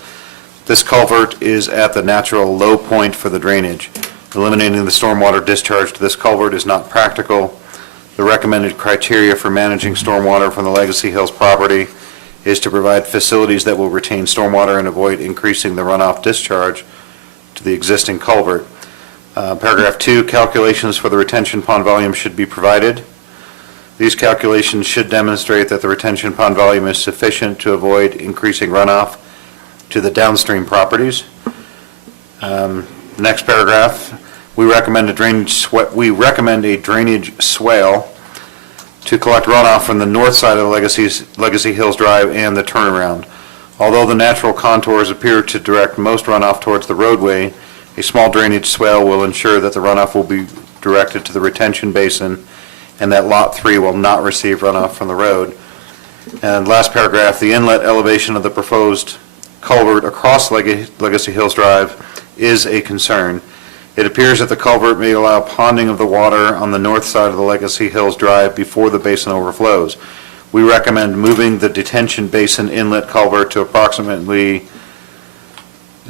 This culvert is at the natural low point for the drainage. Eliminating the stormwater discharge to this culvert is not practical. The recommended criteria for managing stormwater from the Legacy Hills property is to provide facilities that will retain stormwater and avoid increasing the runoff discharge to the existing culvert." Paragraph 2, calculations for the retention pond volume should be provided. These calculations should demonstrate that the retention pond volume is sufficient to avoid increasing runoff to the downstream properties. Next paragraph, we recommend a drainage swale to collect runoff from the north side of Legacy Hills Drive and the turnaround. Although the natural contours appear to direct most runoff towards the roadway, a small drainage swale will ensure that the runoff will be directed to the retention basin and that Lot 3 will not receive runoff from the road. And last paragraph, the inlet elevation of the proposed culvert across Legacy Hills Drive is a concern. It appears that the culvert may allow ponding of the water on the north side of the Legacy Hills Drive before the basin overflows. We recommend moving the detention basin inlet culvert to approximately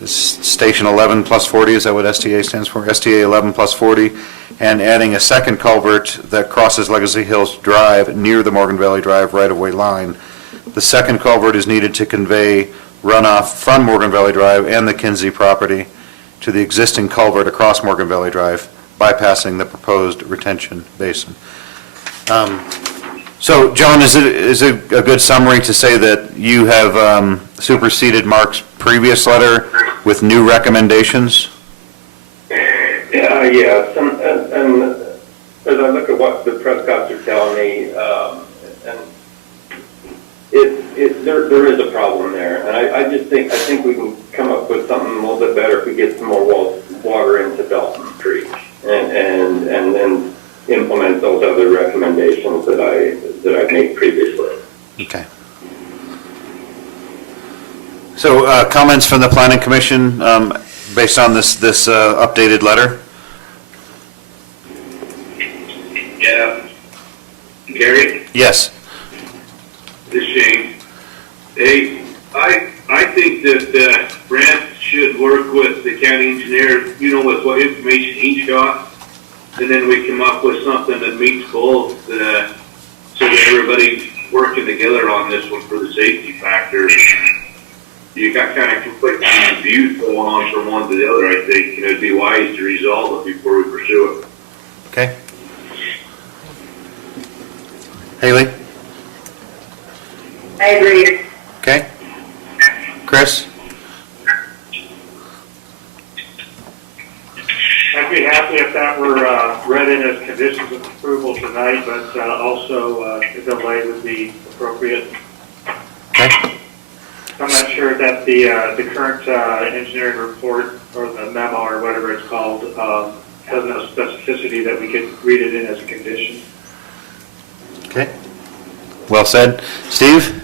Station 11 plus 40, is that what STA stands for? STA 11 plus 40, and adding a second culvert that crosses Legacy Hills Drive near the Morgan Valley Drive right-of-way line. The second culvert is needed to convey runoff from Morgan Valley Drive and the Kinsey property to the existing culvert across Morgan Valley Drive, bypassing the proposed retention basin. So, John, is it a good summary to say that you have superseded Mark's previous letter with new recommendations? Yes, and as I look at what the Prescotts are telling me, and there is a problem there, and I think we can come up with something a little bit better if we get some more water into Dalton Creek, and then implement those other recommendations that I've made previously. Okay. So comments from the planning commission based on this updated letter? Yeah. Gary, Yes. this is Shane. Hey, I think that Brent should work with the county engineer, with what information he's got, and then we come up with something that meets both, so that everybody's working together on this one for the safety factor. You got kind of conflicting views going on from one to the other, I think. It'd be wise to resolve it before we pursue it. Okay. Haley? I agree. Okay. Chris? I'd be happy if that were read in as conditions of approval tonight, but also a delay would be appropriate. Okay. I'm not sure that the current engineering report or the memo or whatever it's called has enough specificity that we could read it in as a condition. Okay. Well said. Steve?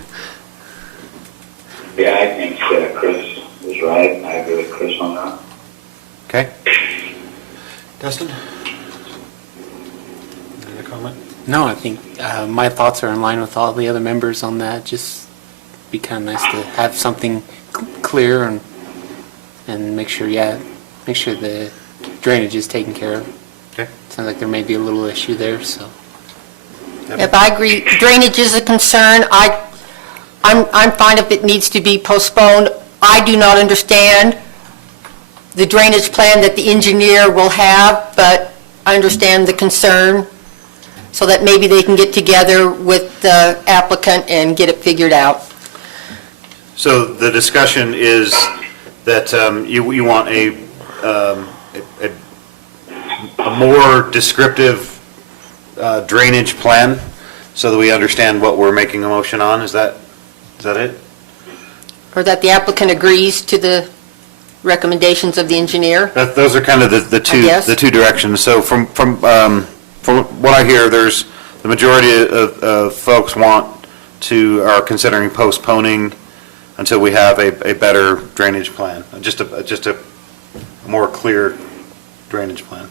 Yeah, I think Chris was right. I agree with Chris on that. Okay. Dustin? Any other comment? No, I think my thoughts are in line with all the other members on that. Just be kind of nice to have something clear and make sure the drainage is taken care of. Okay. Sounds like there may be a little issue there, so. If I agree, drainage is a concern. I'm fine if it needs to be postponed. I do not understand the drainage plan that the engineer will have, but I understand the concern, so that maybe they can get together with the applicant and get it figured out. So the discussion is that you want a more descriptive drainage plan so that we understand what we're making a motion on. Is that it? Or that the applicant agrees to the recommendations of the engineer. Those are kind of the two directions. So from what I hear, there's the majority of folks are considering postponing until we have a better drainage plan, just a more clear drainage plan.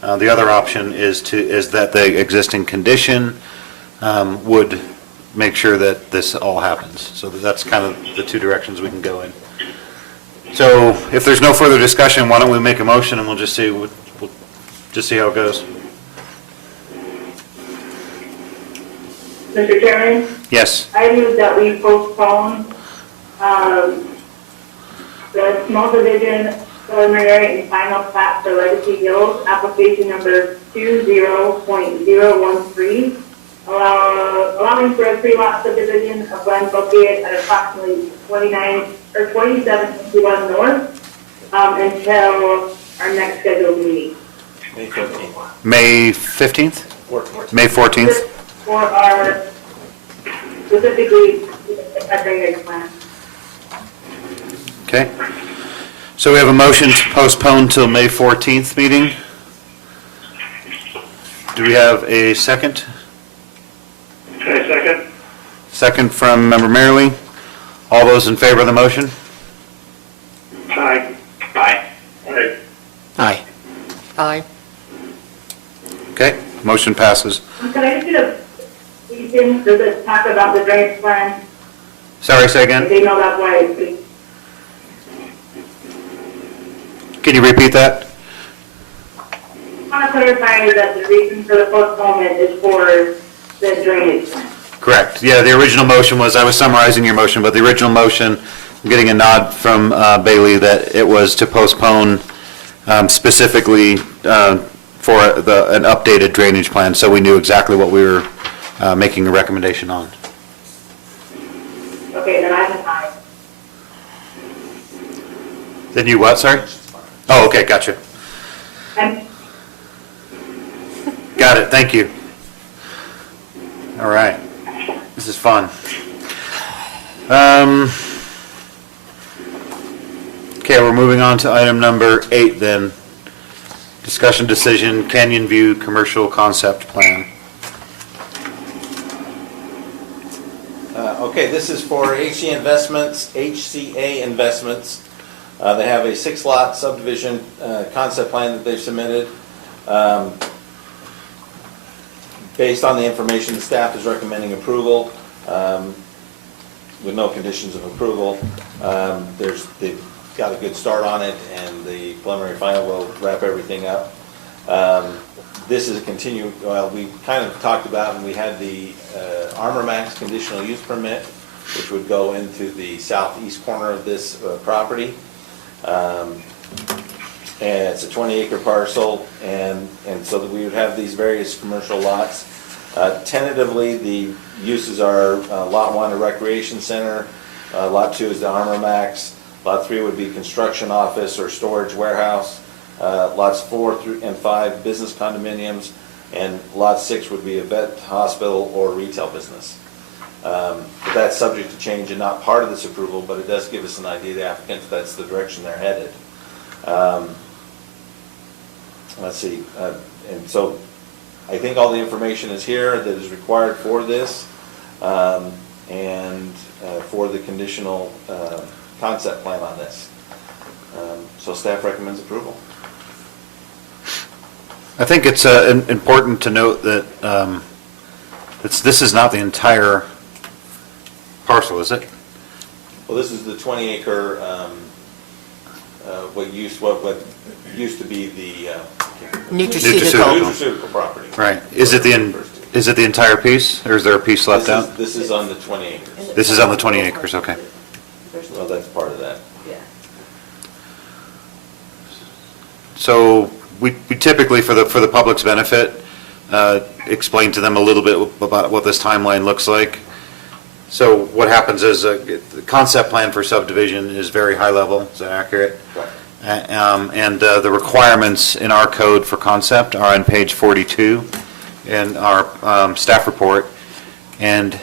The other option is that the existing condition would make sure that this all happens. So that's kind of the two directions we can go in. So if there's no further discussion, why don't we make a motion and we'll just see how it goes. Mr. Chairman, Yes. I move that we postpone the small division preliminary and final plat for Legacy Hills, application number 20.013, allowing for a 3-lot subdivision of land located at approximately 2751 North until our next scheduled meeting. May 15th. May 15th? May 14th? For our, specifically, a drainage plan. Okay. So we have a motion to postpone till May 14th meeting. Do we have a second? Okay, second. Second from Member Merrily. All those in favor of the motion? Aye. Aye. Aye. Aye. Aye. Okay, motion passes. Can I just get a, does it talk about the drainage plan? Sorry, say I again? didn't know that's why it's. Can you repeat that? I want to clarify that the reason for the postponement is for the drainage plan. Correct. Yeah, the original motion was, I was summarizing your motion, but the original motion, I'm getting a nod from Bailey that it was to postpone specifically for an updated drainage plan, so we knew exactly what we were making a recommendation on. Okay, then I'm an aye. Then you what, sorry? Oh, okay, gotcha. Got it, thank you. All right, this is fun. Okay, we're moving on to item number 8 then. Discussion decision, Canyon View Commercial Concept Plan. Okay, this is for HCA Investments. They have a 6-lot subdivision concept plan that they've submitted. Based on the information, the staff is recommending approval with no conditions of approval. They've got a good start on it, and the preliminary final will wrap everything up. This is a we kind of talked about, and we had the Armor Max conditional use permit, which would go into the southeast corner of this property. And it's a 20-acre parcel, and so that we would have these various commercial lots. Tentatively, the uses are Lot 1, a recreation center, Lot 2 is the Armor Max, Lot 3 would be construction office or storage warehouse, Lots 4 and 5, business condominiums, and Lot 6 would be a vet, hospital, or retail business. But that's subject to change and not part of this approval, but it does give us an idea, the applicants, that's the direction they're headed. Let's see, and so I think all the information is here that is required for this, and for the conditional concept plan on this. So staff recommends approval. I think it's important to note that this is not the entire parcel, is it? Well, this is the 20-acre, what used to be the nutraceutical property. Right. Is it the entire piece, or is there a piece left out? This is on the 20 acres. This is on the 20 acres, okay. Well, that's part of that. So we typically, for the public's benefit, explain to them a little bit about what this timeline looks like. So what happens is the concept plan for subdivision is very high level. Is that accurate? Right. And the requirements in our code for concept are on page 42 in our staff report. And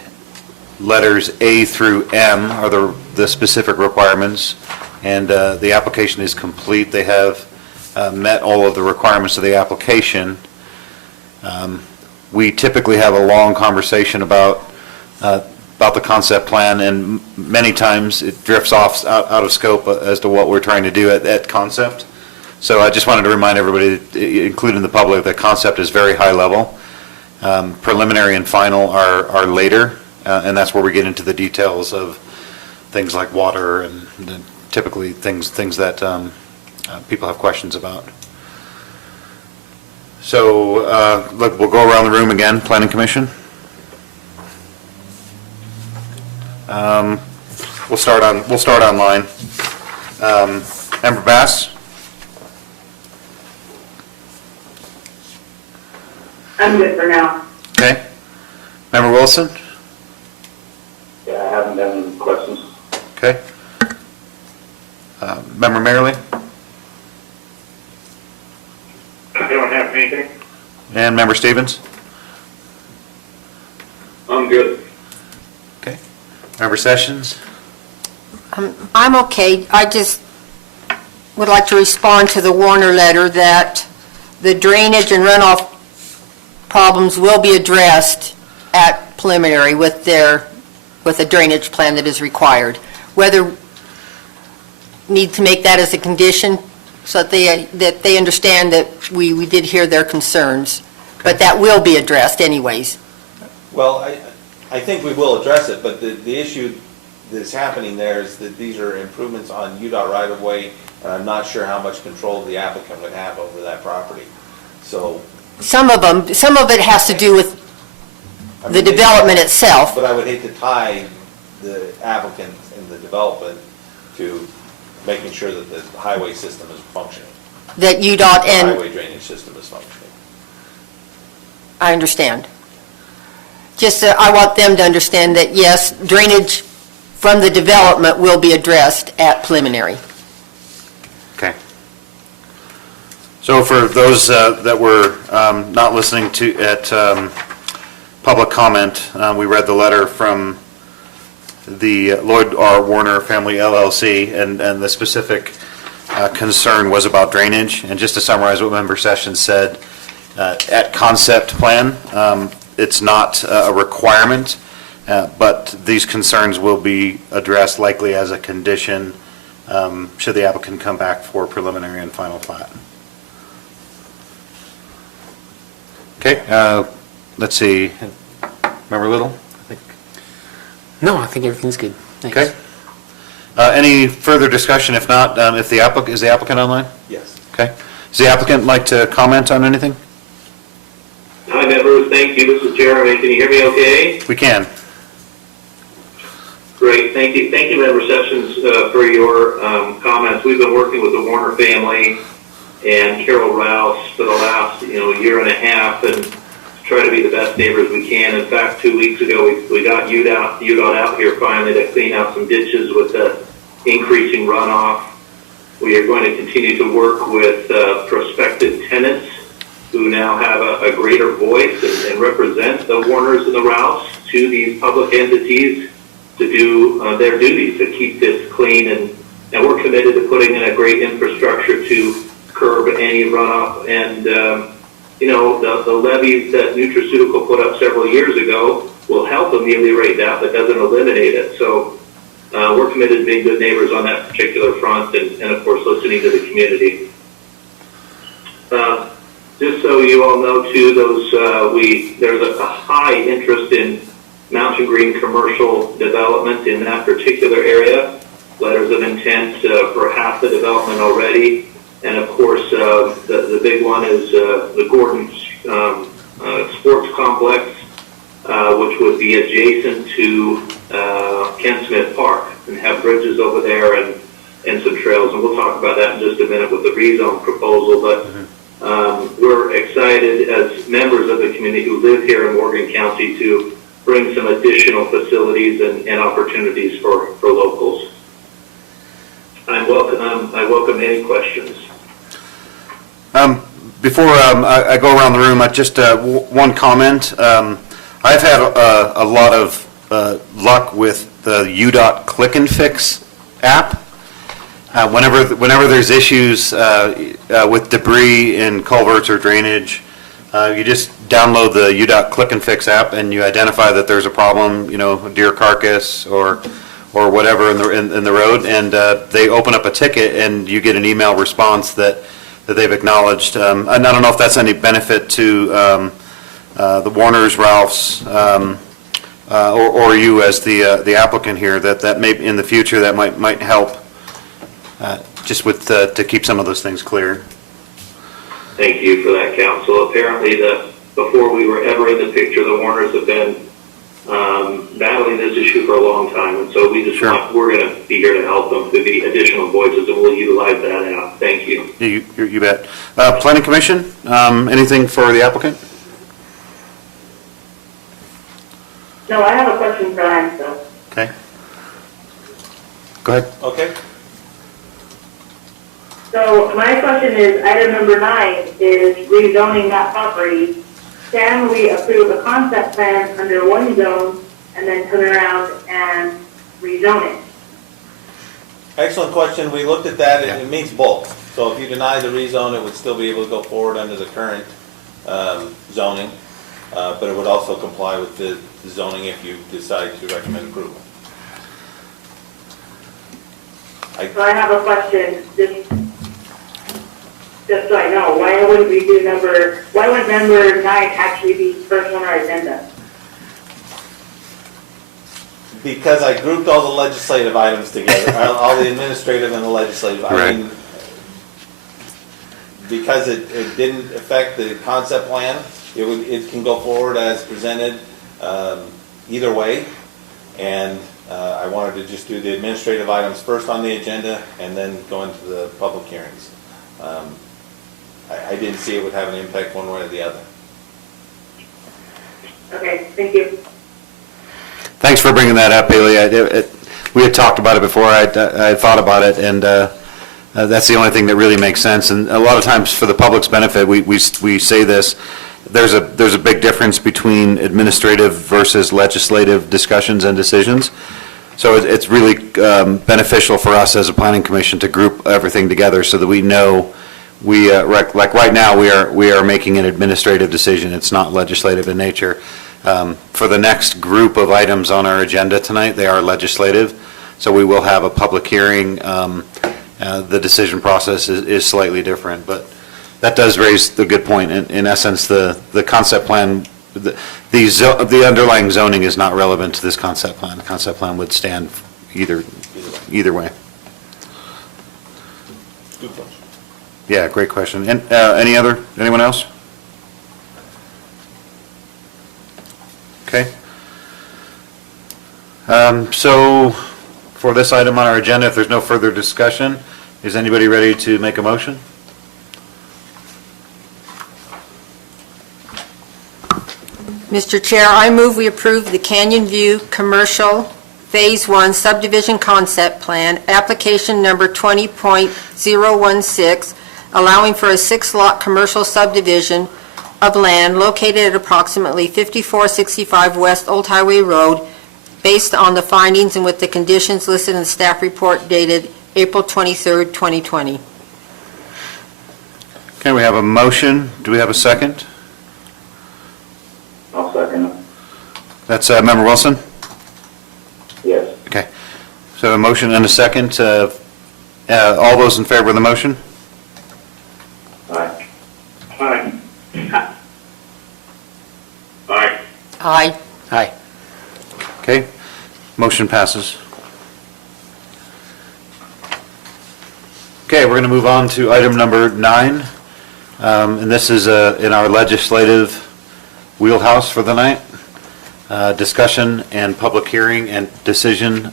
letters A through M are the specific requirements. And the application is complete. They have met all of the requirements of the application. We typically have a long conversation about the concept plan, and many times it drifts off out of scope as to what we're trying to do at concept. So I just wanted to remind everybody, including the public, that concept is very high level. Preliminary and final are later, and that's where we get into the details of things like water and typically things that people have questions about. So look, we'll go around the room again. Planning Commission. We'll start online. Member Bass. I'm good for now. Okay. Member Wilson. Yeah, I haven't got any questions. Okay. Member Merrily. I don't have anything. And Member Stevens. I'm good. Okay. Member Sessions. I'm okay. I just would like to respond to the Warner letter that the drainage and runoff problems will be addressed at preliminary with a drainage plan that is required. Whether need to make that as a condition so that they understand that we did hear their concerns, but that will be addressed anyways. Well, I think we will address it, but the issue that's happening there is that these are improvements on UDOT right-of-way, and I'm not sure how much control the applicant would have over that property. So, Some of it has to do with I the mean, development itself. But I would hate to tie the applicant and the development to making sure that the highway system is functioning. That UDOT The and, highway drainage system is functioning. I understand. Just, I want them to understand that, yes, drainage from the development will be addressed at preliminary. Okay. So for those that were not listening at public comment, we read the letter from the Lloyd R. Warner Family LLC, and the specific concern was about drainage. And just to summarize what Member Sessions said, at concept plan, it's not a requirement But these concerns will be addressed likely as a condition should the applicant come back for preliminary and final plat. Okay, let's see. Member Little? I think. No, I think everything's good. Thanks. Okay. Any further discussion? If not, if the applicant, is the applicant online? Yes. Okay. Does the applicant like to comment on anything? Hi, members. Thank you. This is Jeremy. Can you hear me okay? We can. Great. Thank you. Thank you, Member Sessions, for your comments. We've been working with the Warner family and Carol Rouse for the last, year and a half, and try to be the best neighbors we can. In fact, 2 weeks ago, we got UDOT out here finally to clean out some ditches with the increasing runoff. We are going to continue to work with prospective tenants who now have a greater voice and represent the Warners and the Rouse to these public entities to do their duties to keep this clean. And we're committed to putting in a great infrastructure to curb any runoff. And, the levees that Nutraceutical put up several years ago will help ameliorate that, but doesn't eliminate it. So we're committed to being good neighbors on that particular front and of course, listening to the community. Just so you all know, too, there's a high interest in Mountain Green commercial development in that particular area. Letters of intent for half the development already. And of course, the big one is the Gordon Sports Complex, which would be adjacent to Ken Smith Park and have bridges over there and some trails. And we'll talk about that in just a minute with the rezone proposal. But we're excited as members of the community who live here in Morgan County to bring some additional facilities and opportunities for locals. I welcome any questions. Before I go around the room, just one comment. I've had a lot of luck with the UDOT Click and Fix app. Whenever there's issues with debris in culverts or drainage, you just download the UDOT Click and Fix app and you identify that there's a problem, a deer carcass or whatever in the road, and they open up a ticket and you get an email response that they've acknowledged. And I don't know if that's any benefit to the Warners, Ralphs, or you as the applicant here, that may in the future that might help just with to keep some of those things clear. Thank you for that, Council. Apparently, before we were ever in the picture, the Warners have been battling this issue for a long time, and so we're going to be here to help them to be additional voices, and we'll utilize that out. Thank you. You bet. Planning Commission, anything for the applicant? No, I have a question for Lance. Okay. Go ahead. Okay. So my question is, item number 9 is rezoning that property. Can we approve a concept plan under one zone and then turn around and rezone it? Excellent question. We looked at that, and it means both. So if you deny the rezone, it would still be able to go forward under the current zoning, but it would also comply with the zoning if you decide to recommend approval. So I have a question, just so I know, why wouldn't number 9 actually be first on our agenda? Because I grouped all the legislative items together, all the administrative and the legislative. Right. I mean, because it didn't affect the concept plan, it can go forward as presented either way. And I wanted to just do the administrative items first on the agenda and then go into the public hearings. I didn't see it would have an impact one way or the other. Okay, thank you. Thanks for bringing that up, Haley. We had talked about it before. I had thought about it, and that's the only thing that really makes sense. And a lot of times, for the public's benefit, we say this. There's a big difference between administrative versus legislative discussions and decisions. So it's really beneficial for us as a planning commission to group everything together so that we know like right now we are making an administrative decision. It's not legislative in nature. For the next group of items on our agenda tonight, they are legislative, so we will have a public hearing. The decision process is slightly different, but that does raise the good point. In essence, the concept plan, the underlying zoning is not relevant to this concept plan. The concept plan would stand either way. Good question. Yeah, great question. And anyone else? Okay. So for this item on our agenda, if there's no further discussion, is anybody ready to make a motion? Mr. Chair, I move we approve the Canyon View Commercial Phase 1 Subdivision Concept Plan, application number 20.016, allowing for a 6-lot commercial subdivision of land located at approximately 5465 West Old Highway Road, based on the findings and with the conditions listed in the staff report dated April 23rd, 2020. Okay, we have a motion. Do we have a second? I'll second it. That's Member Wilson? Yes. Okay. So a motion and a second. All those in favor of the motion? Aye. Aye. Aye. Aye. Aye. Okay. Motion passes. Okay, we're going to move on to item number 9. And this is in our legislative wheelhouse for the night. Discussion and public hearing and decision,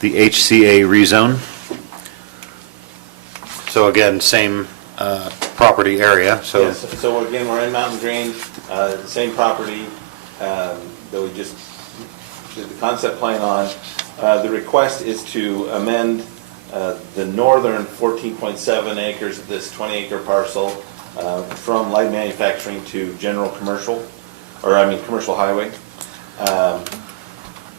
the HCA rezone. So again, same property area, so. Yes, so again, we're in Mountain Green, the same property that we just did the concept plan on. The request is to amend the northern 14.7 acres of this 20-acre parcel from light manufacturing to general commercial, commercial highway.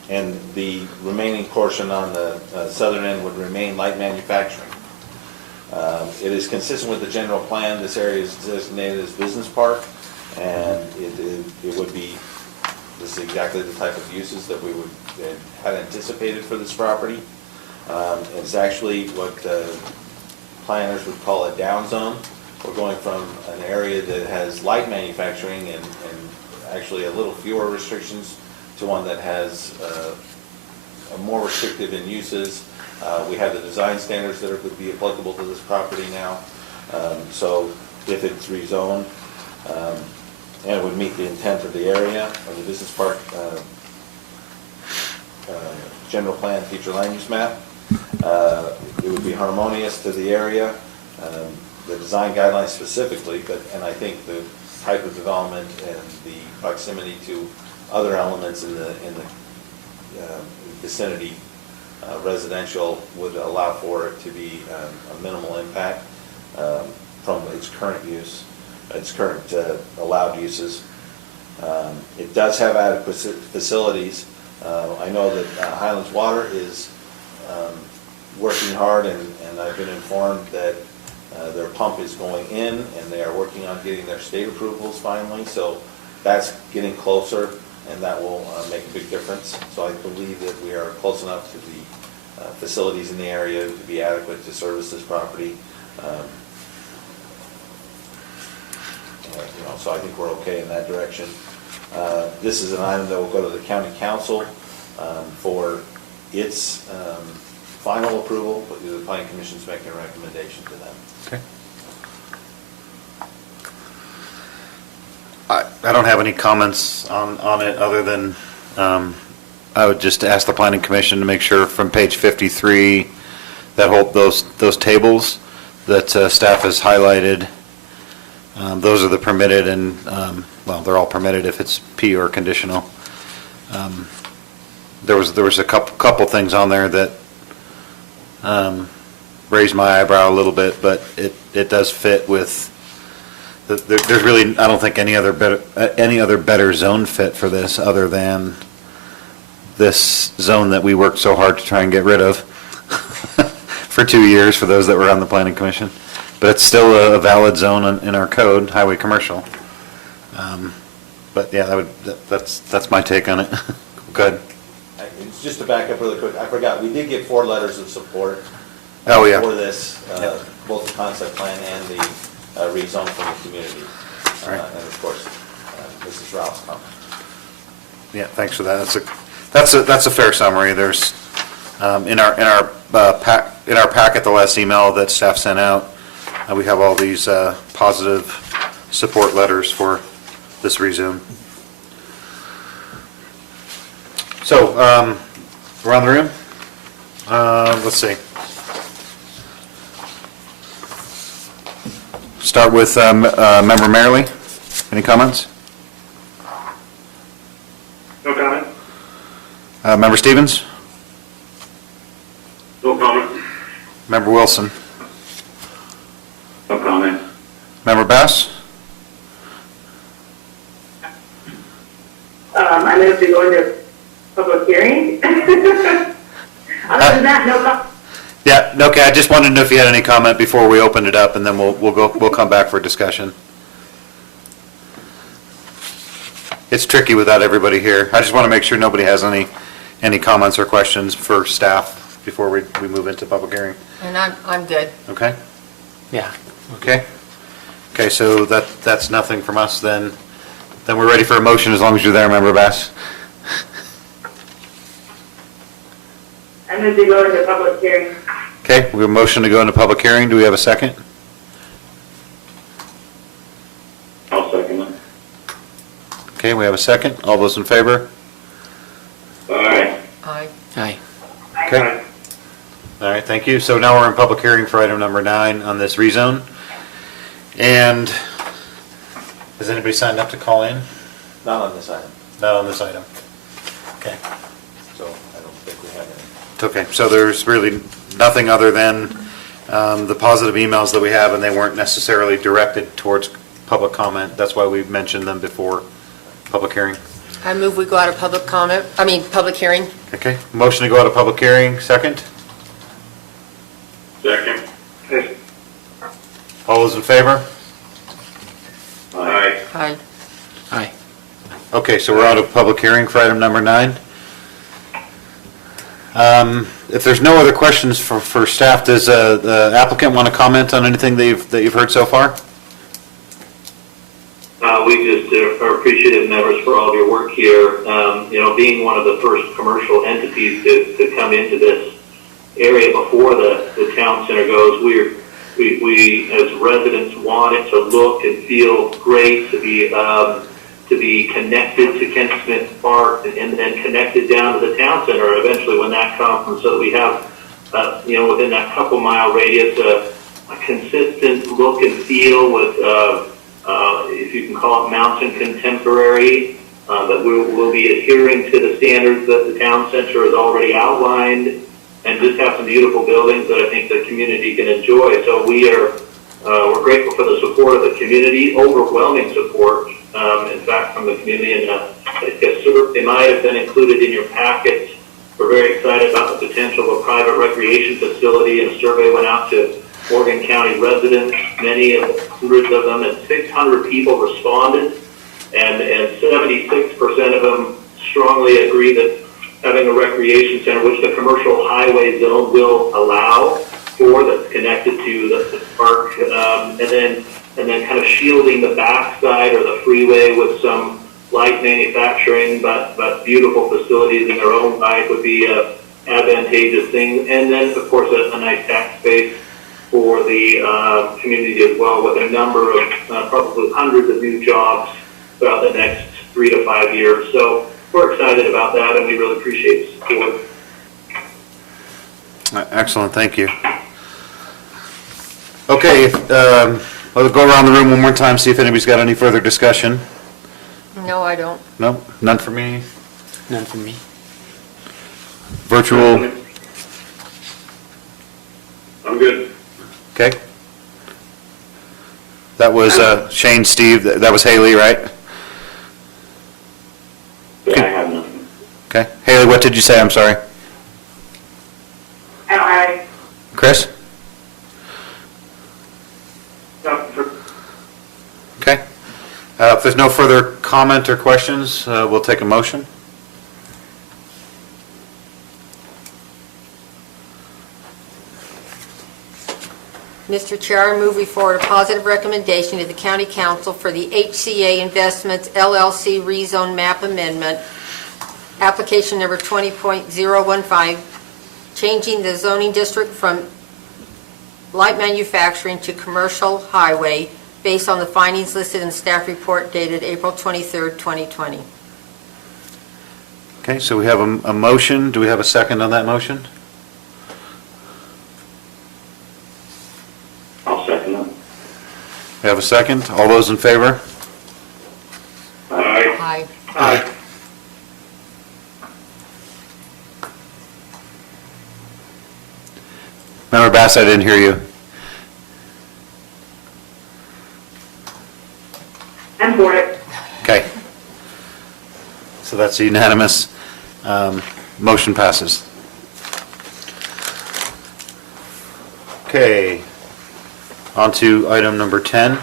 And the remaining portion on the southern end would remain light manufacturing. It is consistent with the general plan. This area is designated as business park, and it would be, this is exactly the type of uses that we had anticipated for this property. It's actually what planners would call a down zone. We're going from an area that has light manufacturing and actually a little fewer restrictions to one that has a more restrictive in uses. We have the design standards that would be applicable to this property now. So if it's rezoned, and it would meet the intent of the area of the business park general plan future land use map, it would be harmonious to the area, the design guidelines specifically, and I think the type of development and the proximity to other elements in the vicinity residential would allow for it to be a minimal impact from its current use, its current allowed uses. It does have adequate facilities. I know that Highlands Water is working hard, and I've been informed that their pump is going in, and they are working on getting their state approvals finally. So that's getting closer, and that will make a big difference. So I believe that we are close enough to the facilities in the area to be adequate to service this property. So I think we're okay in that direction. This is an item that will go to the county council for its final approval, but the planning commission's making a recommendation to them. Okay. I don't have any comments on it other than I would just ask the planning commission to make sure from page 53 that those tables that staff has highlighted, those are the permitted and well, they're all permitted if it's P or conditional. There was a couple things on there that raised my eyebrow a little bit, but it does fit with. There's really, I don't think any other better zone fit for this other than this zone that we worked so hard to try and get rid of for 2 years for those that were on the planning commission. But it's still a valid zone in our code, highway commercial. But yeah, that's my take on it. Good. Just to back up really quick, I forgot, we did get 4 letters of support. Oh, yeah. For this, both the concept plan and the rezone from the community. Right. And of course, Mrs. Rouse comment. Yeah, thanks for that. That's a fair summary. There's, in our packet, the last email that staff sent out, we have all these positive support letters for this rezone. So, around the room, let's see. Start with Member Merrily. Any comments? No comment? Member Stevens? No comment. Member Wilson? No comment. Member Bass? I move to go into public hearing. Other than that, no comment. Yeah, okay, I just wanted to know if you had any comment before we opened it up, and then we'll come back for discussion. It's tricky without everybody here. I just want to make sure nobody has any comments or questions for staff before we move into public hearing. And I'm good. Okay? Yeah. Okay? Okay, so that's nothing from us then. Then we're ready for a motion as long as you're there, Member Bass. I move to go into public hearing. Okay, we have a motion to go into public hearing. Do we have a second? I'll second it. Okay, we have a second. All those in favor? Aye. Aye. Aye. Okay. All right, thank you. So now we're in public hearing for item number 9 on this rezone. And has anybody signed up to call in? Not on this item, Not on this item. Okay. so I don't think we have any. It's okay. So there's really nothing other than the positive emails that we have, and they weren't necessarily directed towards public comment. That's why we mentioned them before public hearing. I move we go out of public hearing. Okay, motion to go out of public hearing, second. Second. All those in favor? Aye. Aye. Aye. Okay, so we're out of public hearing for item number 9. If there's no other questions for staff, does the applicant want to comment on anything that you've heard so far? We just are appreciative members for all of your work here. Being one of the first commercial entities to come into this area before the town center goes, we as residents want it to look and feel great, to be connected to Kent Smith Park and then connected down to the town center eventually when that comes, so that we have, within that couple mile radius, a consistent look and feel with, if you can call it mountain contemporary, that we'll be adhering to the standards that the town center has already outlined, and just have some beautiful buildings that I think the community can enjoy. So we're grateful for the support of the community, overwhelming support, in fact, from the community, and I guess they might have been included in your packets. We're very excited about the potential of a private recreation facility, and a survey went out to Morgan County residents, hundreds of them, and 600 people responded, and 76% of them strongly agree that having a recreation center, which the commercial highway zone will allow for, that's connected to the park, and then kind of shielding the backside or the freeway with some light manufacturing, but beautiful facilities in their own right would be a advantageous thing. And then, of course, a nice tax base for the community as well, with a number of probably hundreds of new jobs throughout the next 3 to 5 years. So we're excited about that, and we really appreciate the support. Excellent, thank you. Okay, we'll go around the room one more time, see if anybody's got any further discussion. No, I don't. No, none for me. None from me. Virtual, I'm good. okay. That was Shane, Steve, that was Haley, right? Yeah, I have nothing. Okay. Haley, what did you say? I'm sorry. I don't have any. Chris? Okay. If there's no further comment or questions, we'll take a motion. Mr. Chair, I move we forward a positive recommendation to the County Council for the HCA Investments LLC rezone map amendment, application number 20.015, changing the zoning district from light manufacturing to commercial highway based on the findings listed in staff report dated April 23rd, 2020. Okay, so we have a motion. Do we have a second on that motion? I'll second that. We have a second. All those in favor? Aye. Aye. Member Bass, I didn't hear you. I'm for it. Okay. So that's unanimous. Motion passes. Okay. On to item number 10,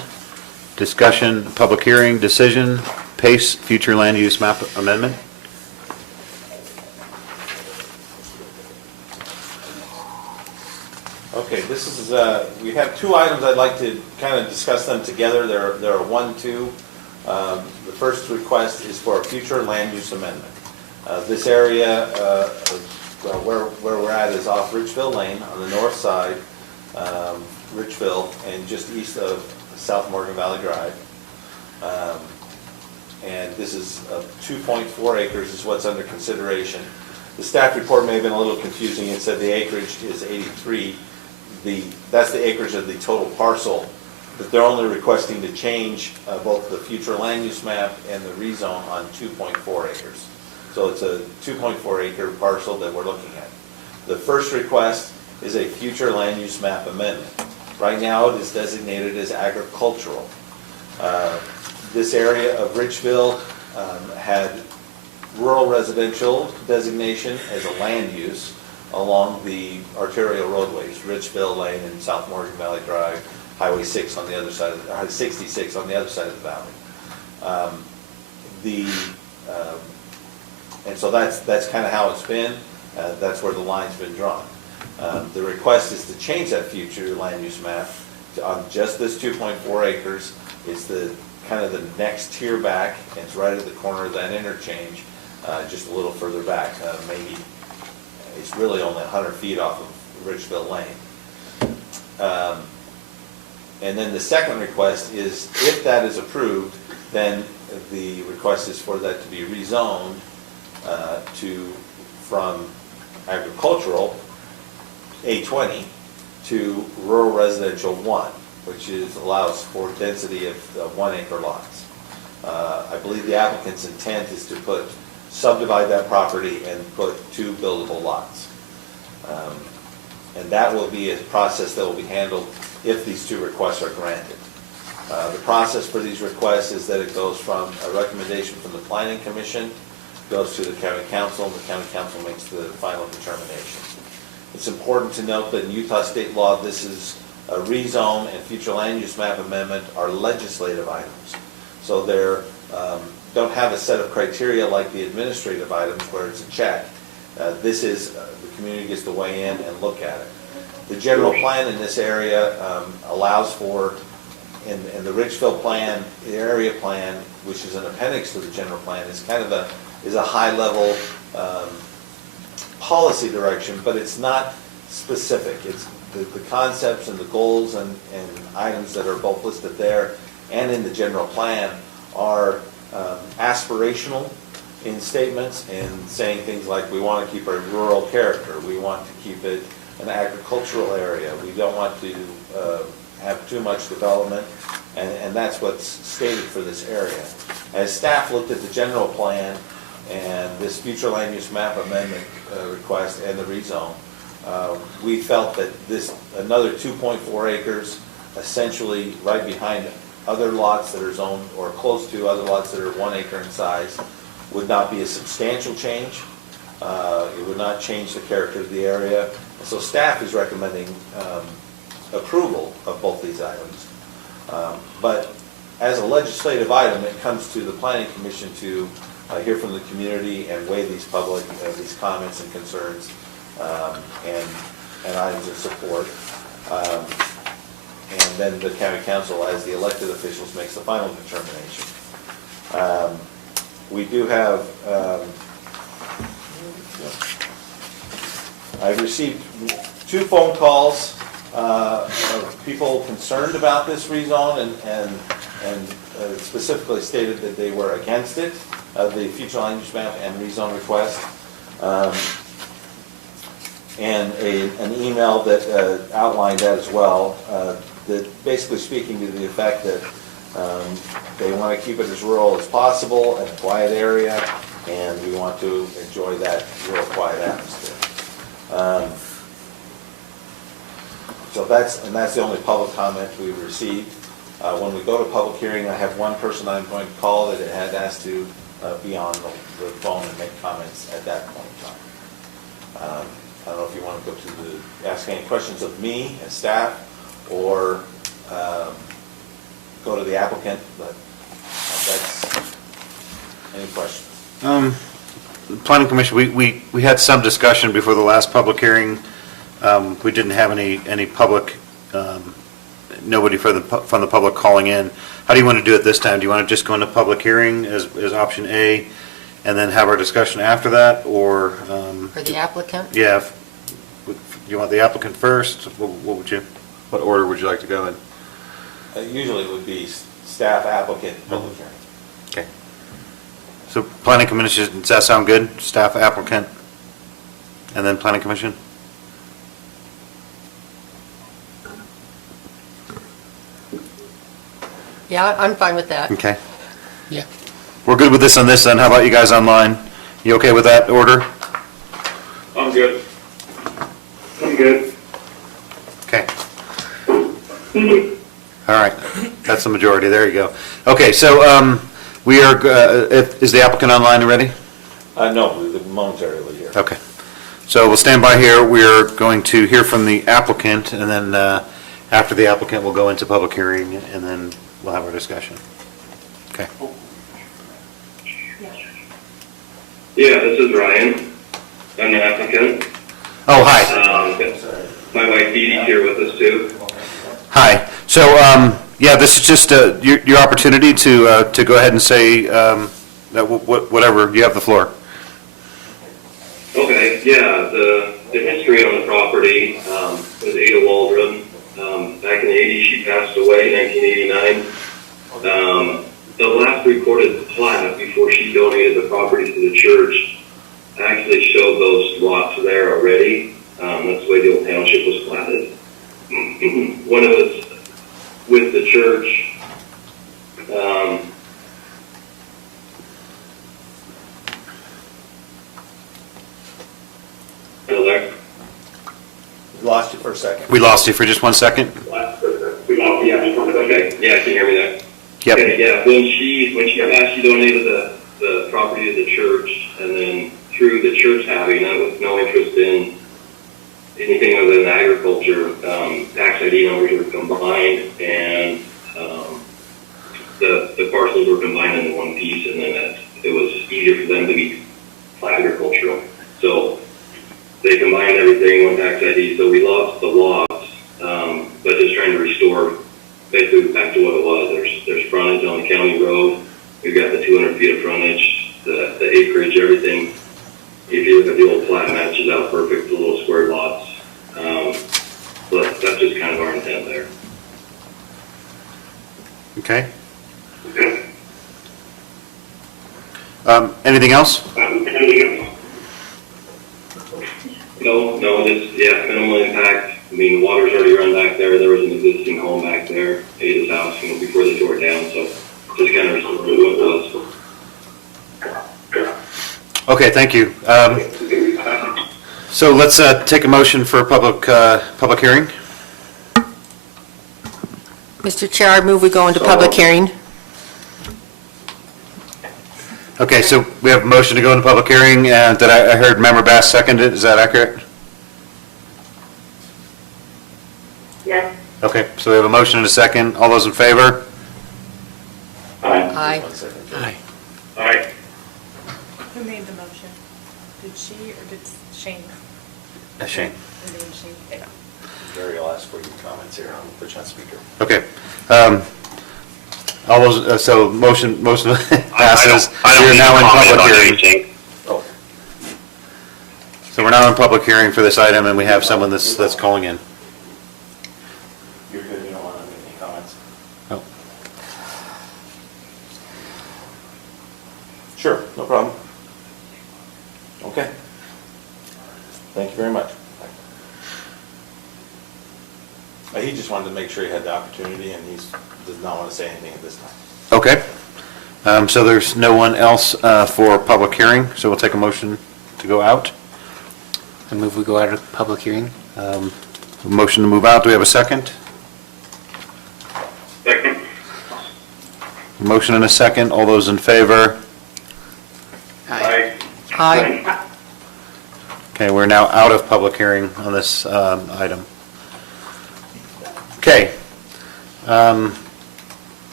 discussion, public hearing, decision, PACE, future land use map amendment. Okay, this is, we have two items I'd like to kind of discuss them together. There are one, two. The first request is for a future land use amendment. This area, where we're at is off Richville Lane on the north side, Richville, and just east of South Morgan Valley Drive. And this is 2.4 acres is what's under consideration. The staff report may have been a little confusing. It said the acreage is 83. That's the acreage of the total parcel, but they're only requesting to change both the future land use map and the rezone on 2.4 acres. So it's a 2.4 acre parcel that we're looking at. The first request is a future land use map amendment. Right now it is designated as agricultural. This area of Richville had rural residential designation as a land use along the arterial roadways, Richville Lane and South Morgan Valley Drive, Highway 6 on the other side of the, 66 on the other side of the valley. And so that's kind of how it's been. That's where the line's been drawn. The request is to change that future land use map on just this 2.4 acres. It's the kind of the next tier back, and it's right at the corner of that interchange, just a little further back, maybe. It's really only 100 feet off of Richville Lane. And then the second request is, if that is approved, then the request is for that to be rezoned from agricultural, A20, to rural residential 1, which allows for density of 1 acre lots. I believe the applicant's intent is to subdivide that property and put 2 buildable lots. And that will be a process that will be handled if these 2 requests are granted. The process for these requests is that it goes from a recommendation from the Planning Commission, goes to the County Council, and the County Council makes the final determination. It's important to note that in Utah state law, this is a rezone and future land use map amendment are legislative items. So they're don't have a set of criteria like the administrative items where it's a check. This is, the community gets to weigh in and look at it. The general plan in this area allows for, in the Richville plan, the area plan, which is an appendix to the general plan, is kind of a high level policy direction, but it's not specific. It's the concepts and the goals and items that are both listed there and in the general plan are aspirational in statements and saying things like, we want to keep a rural character, we want to keep it an agricultural area, we don't want to have too much development, and that's what's stated for this area. As staff looked at the general plan and this future land use map amendment request and the rezone, we felt that this another 2.4 acres, essentially right behind other lots that are zoned or close to other lots that are 1 acre in size, would not be a substantial change. It would not change the character of the area. So staff is recommending approval of both these items. But as a legislative item, it comes to the planning commission to hear from the community and weigh these these comments and concerns, and items of support. And then the county council, as the elected officials, makes the final determination. We do have, I've received 2 phone calls of people concerned about this rezone and specifically stated that they were against it, the future land use map and rezone request. And an email that outlined that as well, that basically speaking to the effect that they want to keep it as rural as possible, in a quiet area, and we want to enjoy that rural quiet atmosphere. So that's the only public comment we've received. When we go to public hearing, I have one person I'm going to call that had asked to be on the phone and make comments at that point in time. I don't know if you want to go to ask any questions of me as staff, or go to the applicant, but that's, any questions? Planning Commission, we had some discussion before the last public hearing. We didn't have any public, nobody from the public calling in. How do you want to do it this time? Do you want to just go into public hearing as option A, and then have our discussion after that, or? For the applicant? Yeah. You want the applicant first? What order would you like to go in? Usually it would be staff, applicant, public hearing. Okay. So Planning Commission, does that sound good? Staff, applicant, and then Planning Commission? Yeah, I'm fine with that. Okay. Yeah. We're good with this on this then. How about you guys online? You okay with that order? I'm good. I'm good. Okay. All right. That's the majority. There you go. Okay, so we are, is the applicant online already? No, momentarily here. Okay. So we'll stand by here. We're going to hear from the applicant, and then after the applicant, we'll go into public hearing, and then we'll have our discussion. Okay. Yeah, this is Ryan. I'm the applicant. Oh, hi. My wife Dee Dee's here with us too. Hi. So, yeah, this is just your opportunity to go ahead and say that whatever, you have the floor. Okay, yeah, the history on the property was Ada Waldron. Back in the 80s, she passed away in 1989. The last recorded plat before she donated the property to the church actually showed those lots there already. That's the way the old township was platted. When it was with the church, hello there? We lost you for a second. We lost you for just 1 second. Okay, yeah, can you hear me there? Yep. Okay, yeah, when she passed, she donated the property to the church, and then through the church having that with no interest in anything other than agriculture, tax ID numbers were combined, and the parcels were combined into one piece, and then it was easier for them to be agricultural. So they combined everything, one tax ID, so we lost the lots, but just trying to restore basically back to what it was. There's frontage on the county road. We've got the 200 feet of frontage, the acreage, everything. If you look at the old plat, it matches out perfect, the little square lots. But that's just kind of our intent there. Okay. Anything else? No, just, yeah, minimal impact. I mean, the water's already run back there. There was an existing home back there, Ada's house, before they tore it down, so just kind of restored what it was. Okay, thank you. So let's take a motion for a public hearing. Mr. Chair, I move we go into public hearing. Okay, so we have a motion to go into public hearing, and that I heard Member Bass seconded. Is that accurate? Yes. Okay, so we have a motion and a second. All those in favor? Aye. One second. Aye. Aye. Who made the motion? Did she or did Shane? Shane. Or did Shane? Okay. Gary, I'll ask for your comments here. I'll put you on speaker. Okay. All those, so motion passes. I don't We're need now in to comment public on hearing. anything. Oh, So we're now in public hearing for this item, and we have someone that's calling in. you're good, you don't want to make any comments? Oh. Sure, no problem. Okay. Thank you very much. He just wanted to make sure he had the opportunity, and he does not want to say anything at this time. Okay. So there's no one else for public hearing, so we'll take a motion to go out. I move we go out of public hearing. Motion to move out. Do we have a second? Second. Motion and a second. All those in favor? Aye. Aye. Okay, we're now out of public hearing on this item. Okay.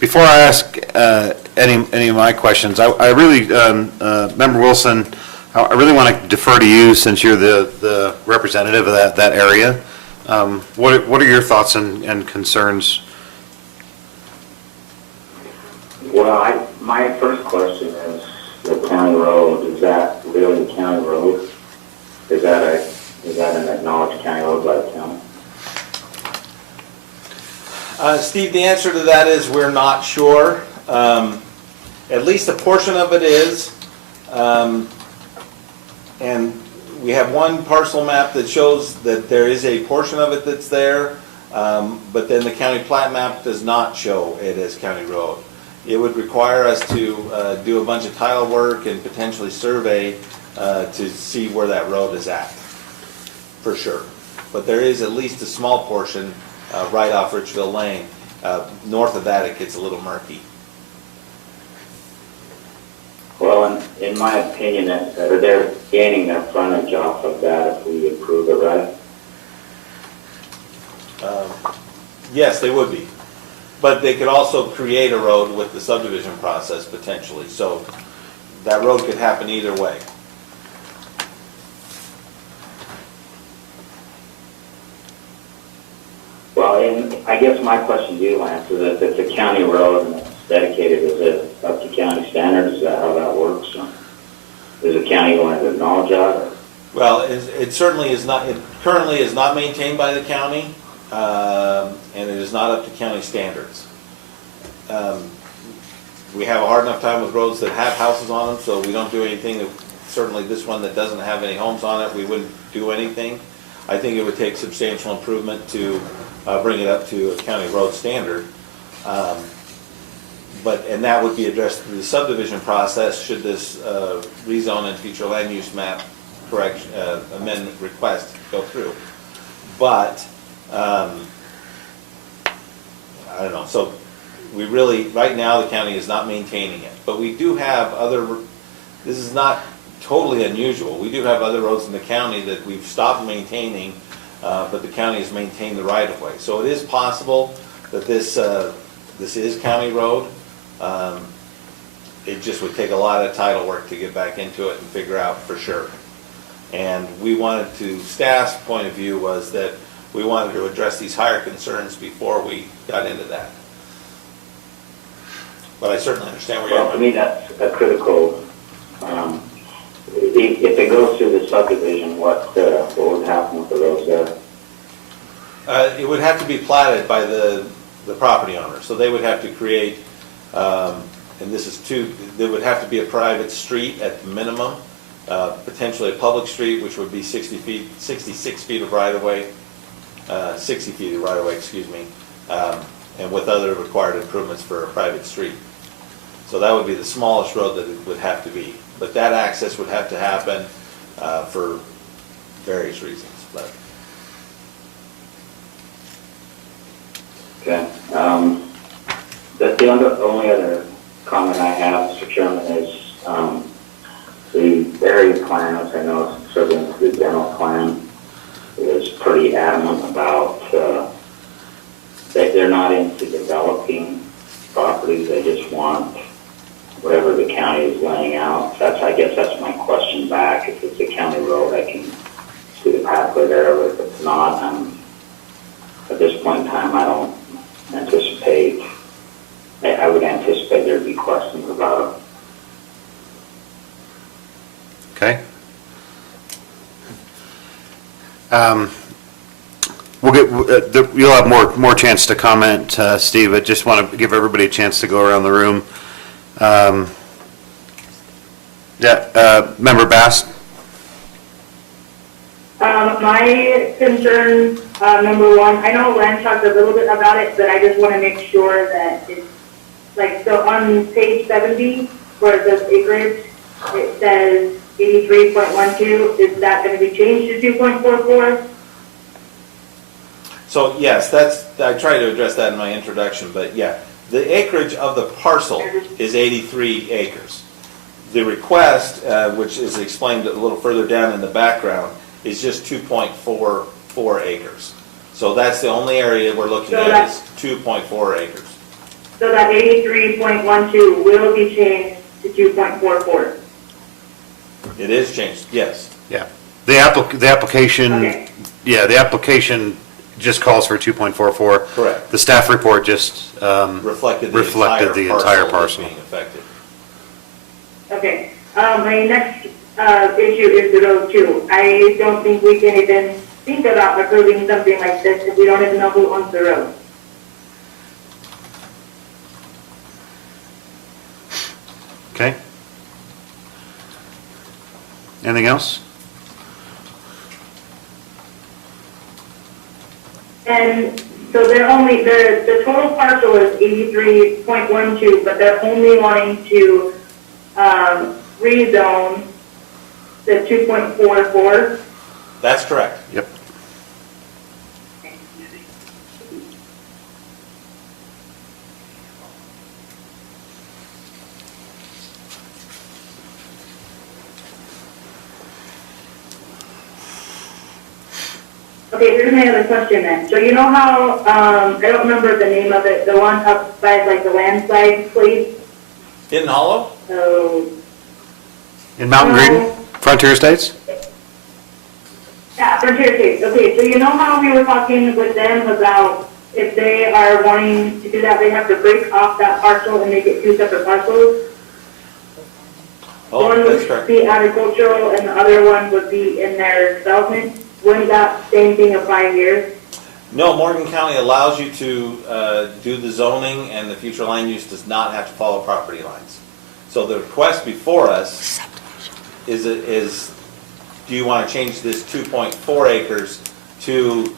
Before I ask any of my questions, I really, Member Wilson, I really want to defer to you since you're the representative of that area. What are your thoughts and concerns? Well, my first question is, the county road, is that really a county road? Is that an acknowledged county road by the county? Steve, the answer to that is we're not sure. At least a portion of it is. And we have one parcel map that shows that there is a portion of it that's there, but then the county plat map does not show it as county road. It would require us to do a bunch of tile work and potentially survey to see where that road is at, for sure. But there is at least a small portion right off Richville Lane. North of that, it gets a little murky. Well, in my opinion, they're gaining their frontage off of that if we improve it, right? Yes, they would be. But they could also create a road with the subdivision process potentially. So that road could happen either way. Well, and I guess my question to you, Lance, is if it's a county road and it's dedicated, is it up to county standards? Is that how that works? Is the county going to acknowledge that? Or? Well, it certainly is not, it currently is not maintained by the county, and it is not up to county standards. We have a hard enough time with roads that have houses on them, so we don't do anything. Certainly this one that doesn't have any homes on it, we wouldn't do anything. I think it would take substantial improvement to bring it up to a county road standard. And that would be addressed through the subdivision process should this rezone and future land use map correction amendment request go through. But I don't know. So we really, right now, the county is not maintaining it. But we do have other. This is not totally unusual. We do have other roads in the county that we've stopped maintaining, but the county has maintained the right of way. So it is possible that this is county road. It just would take a lot of title work to get back into it and figure out for sure. And we wanted to, staff's point of view was that we wanted to address these higher concerns before we got into that. But I certainly understand where you're Well, going. to me, that's a critical. If it goes through the subdivision, what would happen with the roads there? It would have to be platted by the property owner. So they would have to create, and this is there would have to be a private street at the minimum, potentially a public street, which would be 66 feet of right-of-way, 60 feet of right-of-way, excuse me, and with other required improvements for a private street. So that would be the smallest road that it would have to be. But that access would have to happen for various reasons. But Okay. The only other comment I have, Mr. Chairman, is the area plan, as I know, certainly the general plan, is pretty adamant about that they're not into developing properties, they just want whatever the county is laying out. I guess that's my question back. If it's a county road, I can see the pathway there, but if it's not, at this point in time, I don't anticipate, I would anticipate there'd be questions about it. Okay. We'll get, you'll have more chance to comment, Steve. I just want to give everybody a chance to go around the room. Member Bass? My concern, number one, I know Len talked a little bit about it, but I just want to make sure that it's, like, so on page 70, where it says acreage, it says 83.12, is that going to be changed to 2.44? So yes, I tried to address that in my introduction, but yeah, the acreage of the parcel is 83 acres. The request, which is explained a little further down in the background, is just 2.44 acres. So that's the only area we're looking at is 2.4 acres. So that 83.12 will be changed to 2.44? It is changed, yes. Yeah. The application, Okay. yeah, the application just calls for 2.44. Correct. The staff report just Reflected the entire parcel. being affected. Okay. My next issue is the road too. I don't think we can even think about approving something like this if we don't even know who owns the road. Okay. Anything else? And so they're only, the total parcel is 83.12, but they're only wanting to rezone the 2.44. That's correct. Yep. Okay, here's my other question then. So you know how, I don't remember the name of it, the one up by like the landslide place? Hidden Hollow? So, In Mountain Green, Frontier Estates? yeah, Frontier Estates. Okay, so you know how we were talking with them about if they are wanting to do that, they have to break off that parcel and make it two separate parcels? Oh, One that's would correct. be agricultural and the other one would be in their development. Wouldn't that same thing apply here? No, Morgan County allows you to do the zoning, and the future land use does not have to follow property lines. So the request before us is do you want to change this 2.4 acres to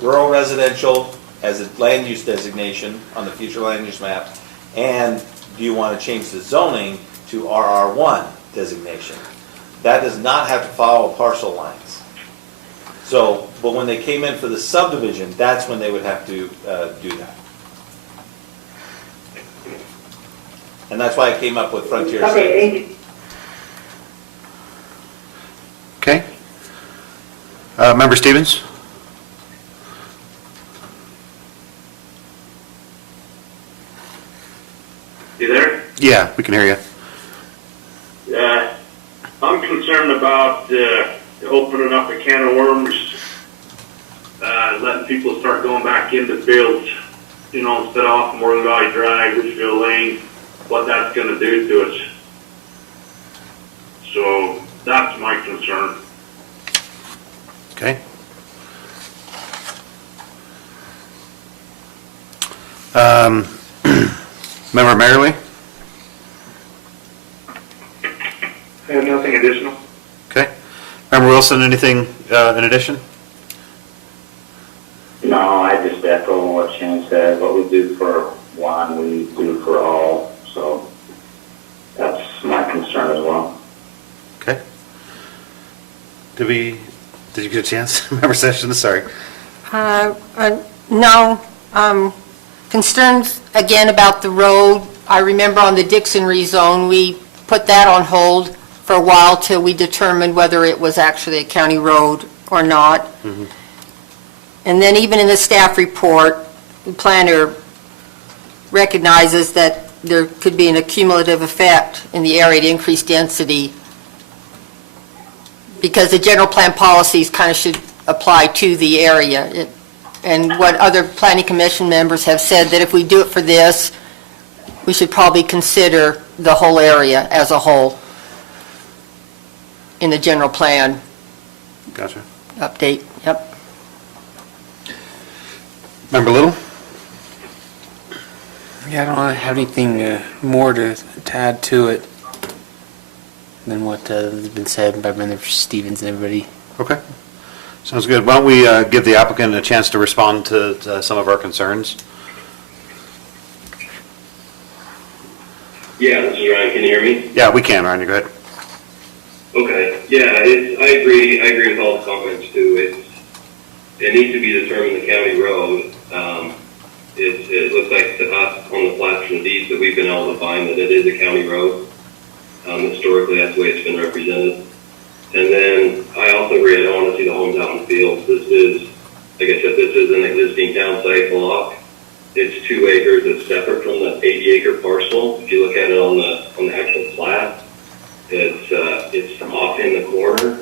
rural residential as a land use designation on the future land use map? And do you want to change the zoning to RR1 designation? That does not have to follow parcel lines. So, but when they came in for the subdivision, that's when they would have to do that. And that's why I came up with Frontier Estates. Okay, thank you. Okay. Member Stevens? You there? Yeah, we can hear you. I'm concerned about opening up a can of worms, letting people start going back into fields, you know, instead of off Morgan Valley Drive, Richfield Lane, what that's going to do to us. So that's my concern. Okay. Member Merrily? I have nothing additional. Okay. Member Wilson, anything in addition? No, I just echo what Shane said. What we do for one, we do for all. So that's my concern as well. Okay. Did you get a chance? Member Sessions, sorry. No. Concerns, again, about the road. I remember on the Dixon rezone, we put that on hold for a while till we determined whether it was actually a county road or not. And then even in the staff report, the planner recognizes that there could be an accumulative effect in the area to increase density, because the general plan policies kind of should apply to the area. And what other planning commission members have said, that if we do it for this, we should probably consider the whole area as a whole in the general plan Gotcha. update. Yep. Member Little? Yeah, I don't have anything more to add to it than what has been said by Member Stevens and everybody. Okay. Sounds good. Why don't we give the applicant a chance to respond to some of our concerns? Yeah, this is Ryan. Can you hear me? Yeah, we can, Ryan. Go ahead. Okay. Yeah, I agree with all the comments too. It needs to be determined the county road. It looks like to us on the plats and deeds that we've been able to find that it is a county road. Historically, that's the way it's been represented. And then I also agree, I don't want to see the homes out in the fields. This is, like I said, this is an existing town site block. It's 2 acres. It's separate from the 80-acre parcel. If you look at it on the actual plat, it's off in the corner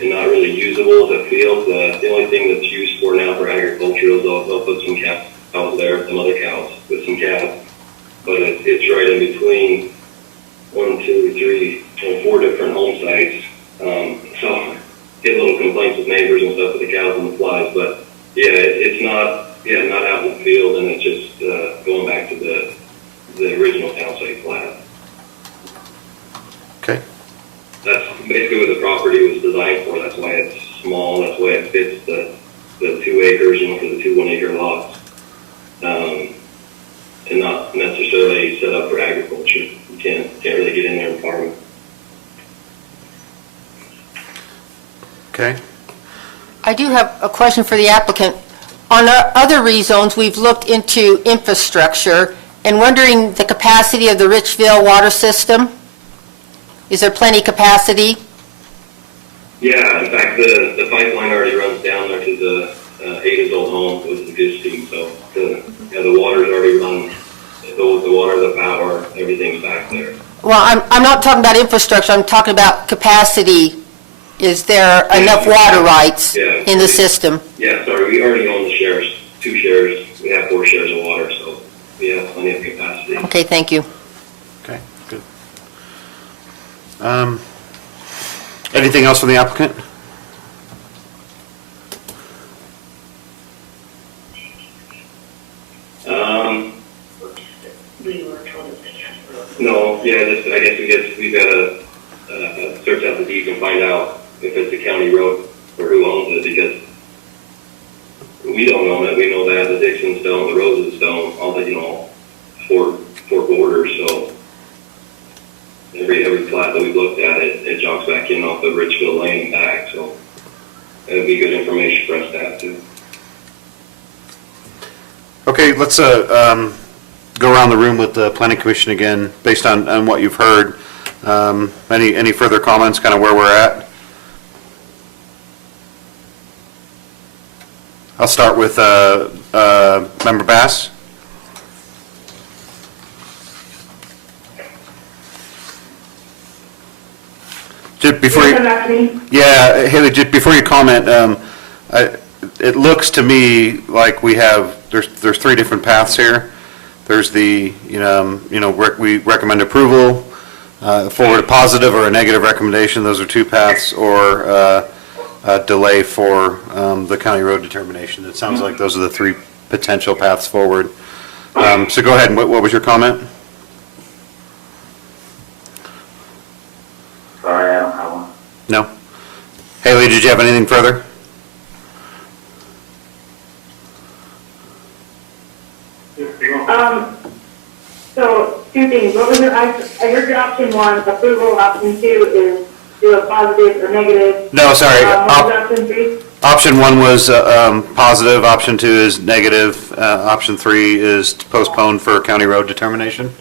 and not really usable as a field. The only thing that's used for now for agriculture is they'll put some cows there, some other cows with some calves. But it's right in between 4 different home sites. So get little complaints with neighbors and stuff with the cows and the flies. But yeah, it's not out in the field, and it's just going back to the original town site plat. Okay. That's basically what the property was designed for. That's why it's small. That's why it fits the 2 acres, for the 2 1-acre lots, and not necessarily set up for agriculture. You can't really get in there and farm it. Okay. I do have a question for the applicant. On our other rezones, we've looked into infrastructure and wondering the capacity of the Richville water system. Is there plenty capacity? Yeah, in fact, the pipeline already runs down there to the Ada's old home with the existing, so the water's already run. The water, the power, everything's back there. Well, I'm not talking about infrastructure, I'm talking about capacity. Is there enough water rights in the system? Yeah, sorry, we already own the shares, 2 shares. We have 4 shares of water, so we have plenty of capacity. Okay, thank you. Okay, good. Anything else from the applicant? No, yeah, I guess we've got to search out the deed and find out if it's a county road or who owns it, because we don't own it. We know that the Dixons don't, the Roses don't, all the, 4 borders, so every plat that we've looked at, it jogs back in off of Richville Lane and back, so it would be good information for us to have too. Okay, let's go around the room with the planning commission again, based on what you've heard. Any further comments, kind of where we're at? I'll start with Member Bass. Just before you, yeah, Haley, just before you comment, it looks to me like we have, there's 3 different paths here. There's the, we recommend approval, forward a positive or a negative recommendation. Those are 2 paths, or a delay for the county road determination. It sounds like those are the 3 potential paths forward. So go ahead, and what was your comment? Sorry, I don't have one. No? Haley, did you have anything further? So 2 things. What was your, I heard your option 1, approval. Option 2 is do a positive or negative. No, sorry. What was option 3? Option 1 was positive, option 2 is negative, option 3 is postponed for county road determination.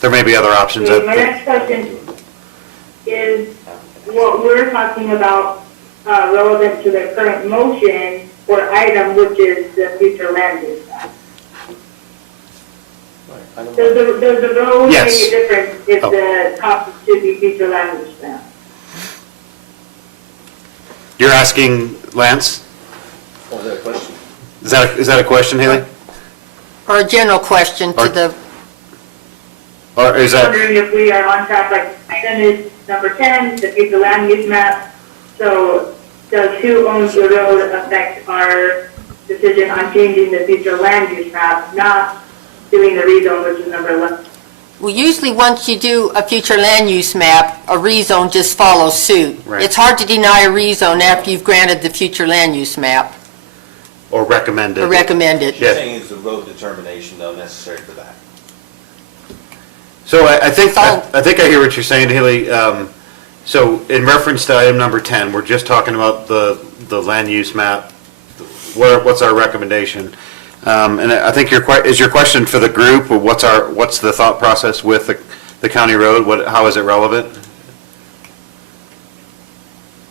There may be other options. Okay, my next question is what we're talking about relevant to the current motion or item, which is the future land use tax. I don't Does know. the road make Yes. a difference if Oh. the cost should be future land use map? You're asking Lance? Oh, is that a question? Is that a question, Haley? Or a general question Or- to the, Or is that, Wondering if we are on track, like, item is number 10, the future land use map. So does who owns the road affect our decision on changing the future land use map, not doing the rezone, which is number 11? well, usually once you do a future land use map, a rezone just follows suit. Right. It's hard to deny a rezone after you've granted the future land use map or recommended? or recommended. She's Yeah. saying is the road determination though necessary for that? So I think, So- I think I hear what you're saying, Haley. So in reference to item number 10, we're just talking about the land use map. What's our recommendation? And I think is your question for the group, or what's the thought process with the county road? How is it relevant?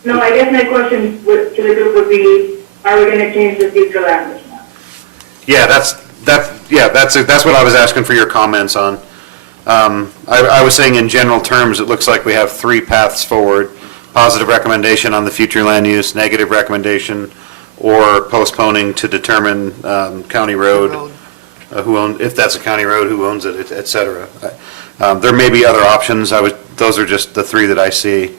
No, I guess my question to the group would be, are we going to change the future land use map? Yeah, that's what I was asking for your comments on. I was saying in general terms, it looks like we have three paths forward: positive recommendation on the future land use, negative recommendation, or postponing to determine county road, if that's a county road, who owns it, et cetera. There may be other options. Those are just the three that I see.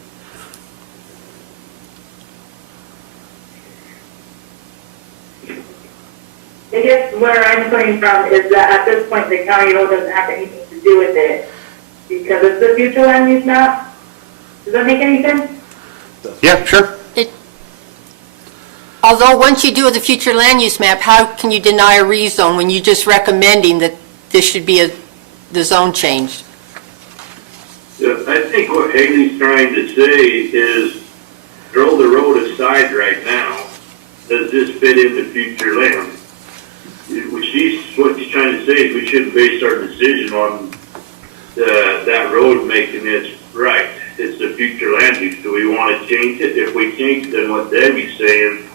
I guess where I'm coming from is that at this point, the county road doesn't have anything to do with it because it's the future land use map. Does that make any sense? Yeah, sure. Although, once you do the future land use map, how can you deny a rezone when you're just recommending that this should be the zone change? Yeah, I think what Haley's trying to say is throw the road aside right now. Does this fit into future land? What she's trying to say is we shouldn't base our decision on that road making it right. It's the future land use. Do we want to change it? If we change, then what Debbie's saying,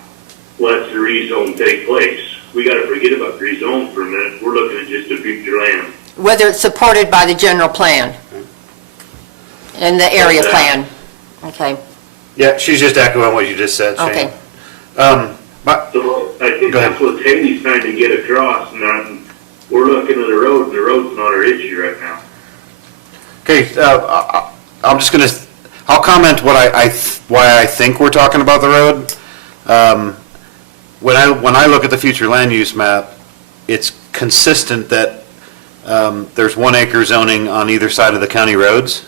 let the rezone take place. We got to forget about rezone for a minute. We're looking at just the future land. Whether it's supported by the general plan and the area plan? Okay, Yeah, she's just echoing what you just said, Shane. okay. But So I think Go ahead. that's what Haley's trying to get across, and we're looking at the road, and the road's not our issue right now. Okay, I'm just gonna, I'll comment why I think we're talking about the road. When I look at the future land use map, it's consistent that there's 1 acre zoning on either side of the county roads.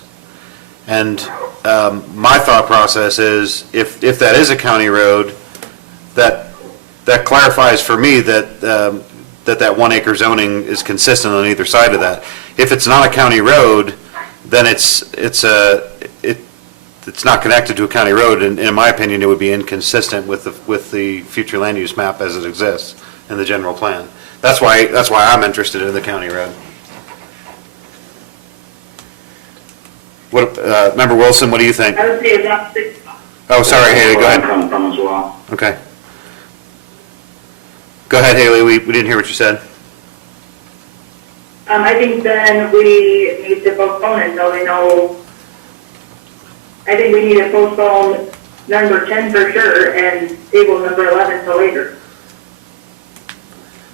And my thought process is, if that is a county road, that clarifies for me that that 1 acre zoning is consistent on either side of that. If it's not a county road, then it's not connected to a county road, and in my opinion, it would be inconsistent with the future land use map as it exists in the general plan. That's why I'm interested in the county road. Member Wilson, what do you think? I would say it's not Oh, sorry, Haley, go Where I'm ahead. coming from as well. Okay. Go ahead, Haley, we didn't hear what you said. I think then we need to postpone until we know. I think we need to postpone number 10 for sure and table number 11 till later.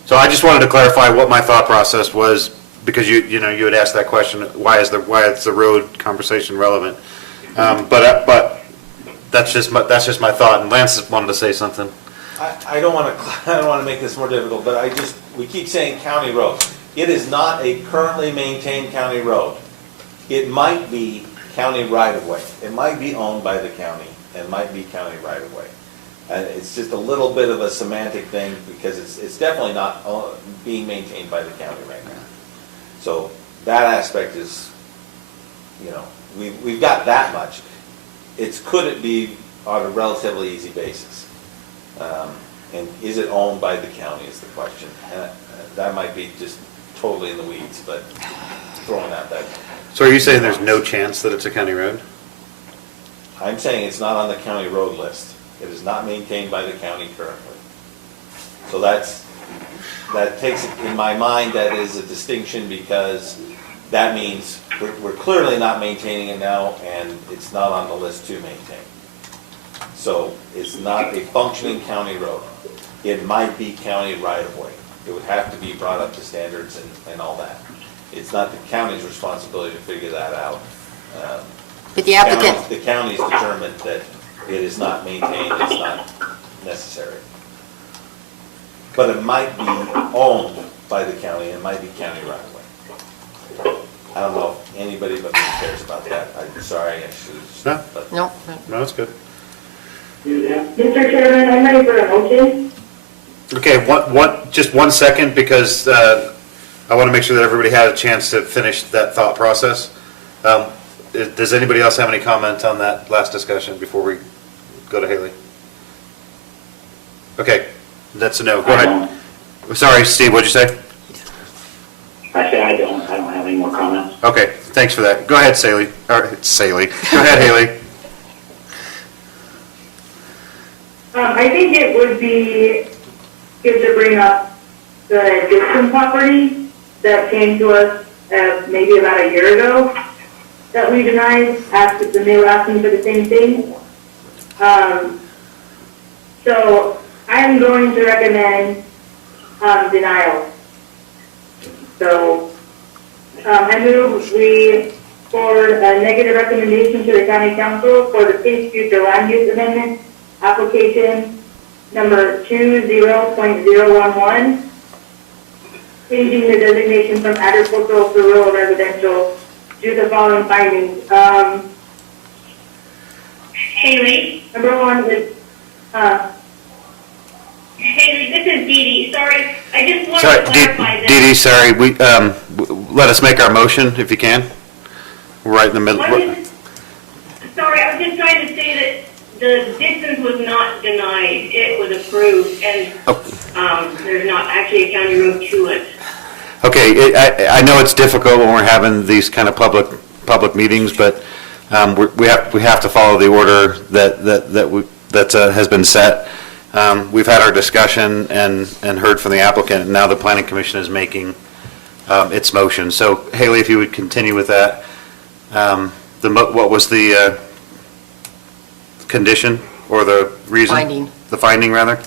So I just wanted to clarify what my thought process was, because you had asked that question, why is the road conversation relevant? But that's just my thought, and Lance wanted to say something. I don't want to make this more difficult, but we keep saying county road. It is not a currently maintained county road. It might be county right-of-way. It might be owned by the county and might be county right-of-way. And it's just a little bit of a semantic thing because it's definitely not being maintained by the county right now. So that aspect is, we've got that much. Could it be on a relatively easy basis? And is it owned by the county is the question. And that might be just totally in the weeds, but throwing out that. So are you saying there's no chance that it's a county road? I'm saying it's not on the county road list. It is not maintained by the county currently. So that's that takes, in my mind, that is a distinction because that means we're clearly not maintaining it now and it's not on the list to maintain. So it's not a functioning county road. It might be county right-of-way. It would have to be brought up to standards and all that. It's not the county's responsibility to figure that out. But the applicant, The county's determined that it is not maintained, it's not necessary. But it might be owned by the county, it might be county right-of-way. I don't know if anybody but me cares about that. I'm sorry, I should. No. But no, No, that's good. Mr. Chairman, I'm ready for a motion. Okay, just 1 second, because I want to make sure that everybody had a chance to finish that thought process. Does anybody else have any comment on that last discussion before we go to Haley? Okay, that's a no. Go ahead. Sorry, Steve, what'd you say? I say I don't have any more comments. Okay, thanks for that. Go ahead, Saley. Or, Saley. Go ahead, Haley. I think it would be good to bring up the Dixon property that came to us maybe about a year ago that we denied, and they were asking for the same thing. So I'm going to recommend denial. So I move we forward a negative recommendation to the county council for the Safe Future Land Use Amendment application number 20.011, changing the designation from agricultural to rural residential due to the following findings. Haley? Number one is, Haley, this is Dee Dee. Sorry, I just wanted Sorry, to clarify that. Dee Dee, sorry. Let us make our motion, if you can. We're right in the middle. Sorry, I was just trying to say that the distance was not denied. It was approved, and there's not actually a county road to it. Okay, I know it's difficult when we're having these kind of public meetings, but we have to follow the order that has been set. We've had our discussion and heard from the applicant, and now the planning commission is making its motion. So Haley, if you would continue with that. What was the condition or the reason? Finding. The finding, rather?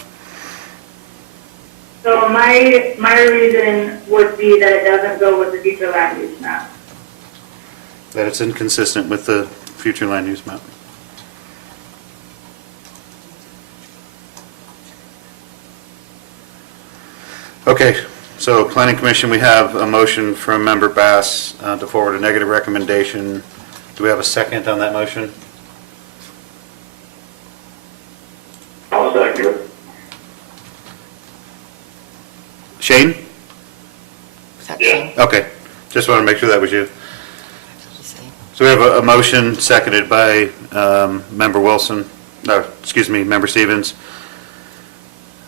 so my reason would be that it doesn't go with the future land use map. That it's inconsistent with the future land use map. Okay, so planning commission, we have a motion from member Bass to forward a negative recommendation. Do we have a second on that motion? I'll second it. Shane? is that Shane? Okay, just want to make sure that was you. So we have a motion seconded by member Wilson, no, excuse me, member Stevens.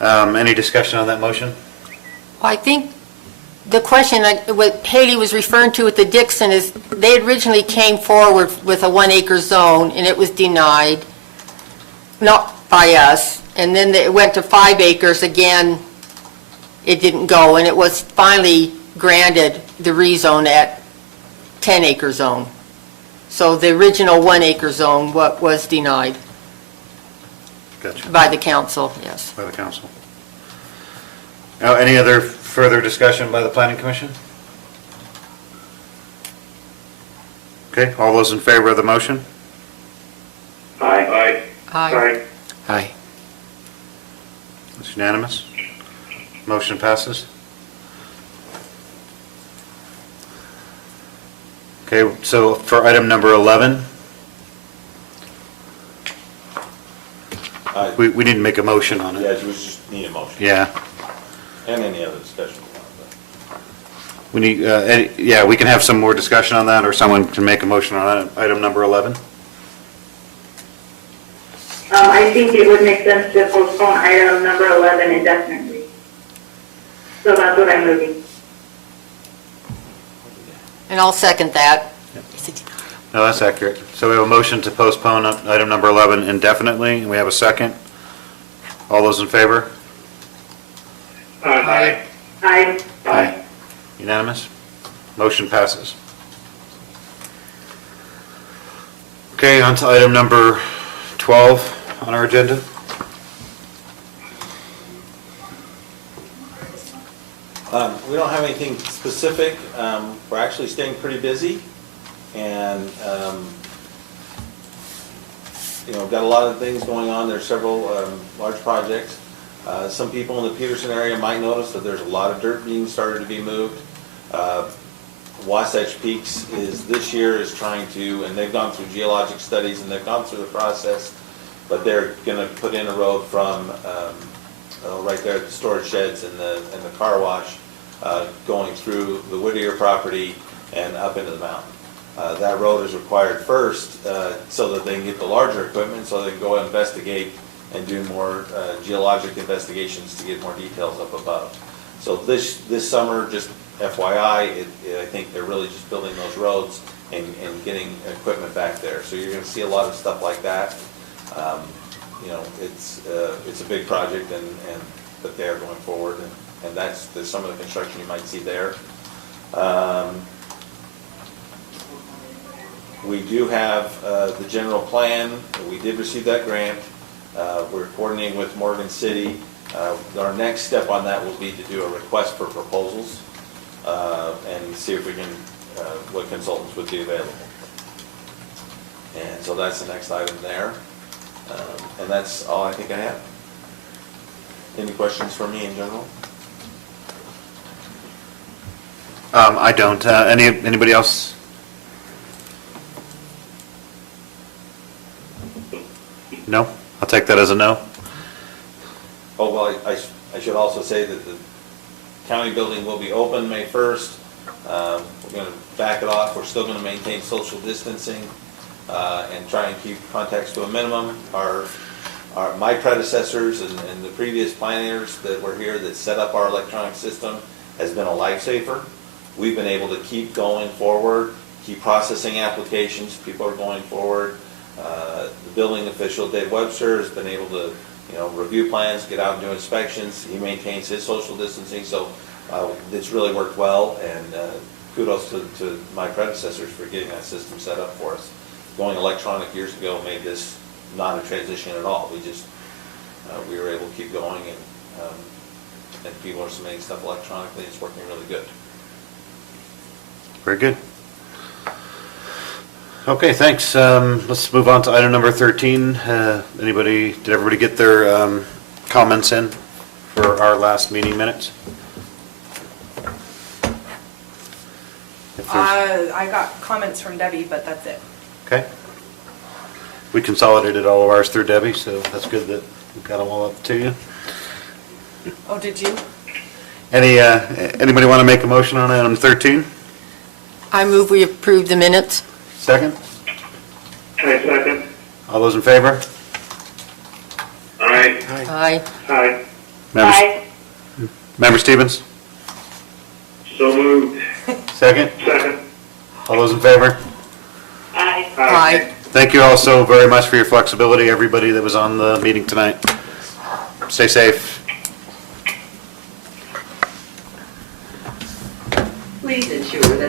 Any discussion on that motion? Well, I think the question, what Haley was referring to with the Dixon is, they originally came forward with a 1 acre zone, and it was denied, not by us, and then it went to 5 acres, again, it didn't go, and it was finally granted the rezone at 10 acre zone. So the original 1 acre zone was denied Gotcha. by the council, yes. By the council. Now, any other further discussion by the planning commission? Okay, all those in favor of the motion? Aye. Aye. Aye. It's unanimous. Motion passes. Okay, so for item number 11, we need to make a motion on Yeah, it. we just need a motion. Yeah, And any other discussion. we need, yeah, we can have some more discussion on that, or someone can make a motion on item number 11. I think it would make sense to postpone item number 11 indefinitely. So that's what I'm moving. And I'll second that. No, that's accurate. So we have a motion to postpone item number 11 indefinitely, and we have a second. All those in favor? Aye. Aye. Aye. Unanimous? Motion passes. Okay, on to item number 12 on our agenda. We don't have anything specific. We're actually staying pretty busy, and got a lot of things going on. There's several large projects. Some people in the Peterson area might notice that there's a lot of dirt being started to be moved. Wasatch Peaks this year is trying to, and they've gone through geologic studies and they've gone through the process, but they're going to put in a road from right there at the storage sheds and the car wash, going through the Whittier property and up into the mountain. That road is required first so that they can get the larger equipment, so they can go investigate and do more geologic investigations to get more details up above. So this summer, just FYI, I think they're really just building those roads and getting equipment back there. So you're going to see a lot of stuff like that. It's a big project, but they are going forward, and there's some of the construction you might see there. We do have the general plan. We did receive that grant. We're coordinating with Morgan City. Our next step on that will be to do a request for proposals and see if we can, what consultants would be available. And so that's the next item there. And that's all I think I have. Any questions for me in general? I don't. Anybody else? No? I'll take that as a no. Oh, well, I should also say that the county building will be open May 1st. We're going to back it off. We're still going to maintain social distancing and try and keep contacts to a minimum. My predecessors and the previous planners that were here that set up our electronic system has been a lifesaver. We've been able to keep going forward, keep processing applications. People are going forward. The building official, Dave Webster, has been able to review plans, get out and do inspections. He maintains his social distancing, so it's really worked well, and kudos to my predecessors for getting that system set up for us. Going electronic years ago made this not a transition at all. We were able to keep going, and people are submitting stuff electronically. It's working really good. Very good. Okay, thanks. Let's move on to item number 13. Did everybody get their comments in for our last meeting minutes? I got comments from Debbie, but that's it. Okay. We consolidated all of ours through Debbie, so that's good that we got them all up to you. Oh, did you? Anybody want to make a motion on item 13? I move we approve the minutes. Second? I second. All those in favor? Aye. Aye. Aye. Member Stevens? So moved. Second? Second. All those in favor? Aye. Aye. Thank you all so very much for your flexibility, everybody that was on the meeting tonight. Stay safe. Please ensure that the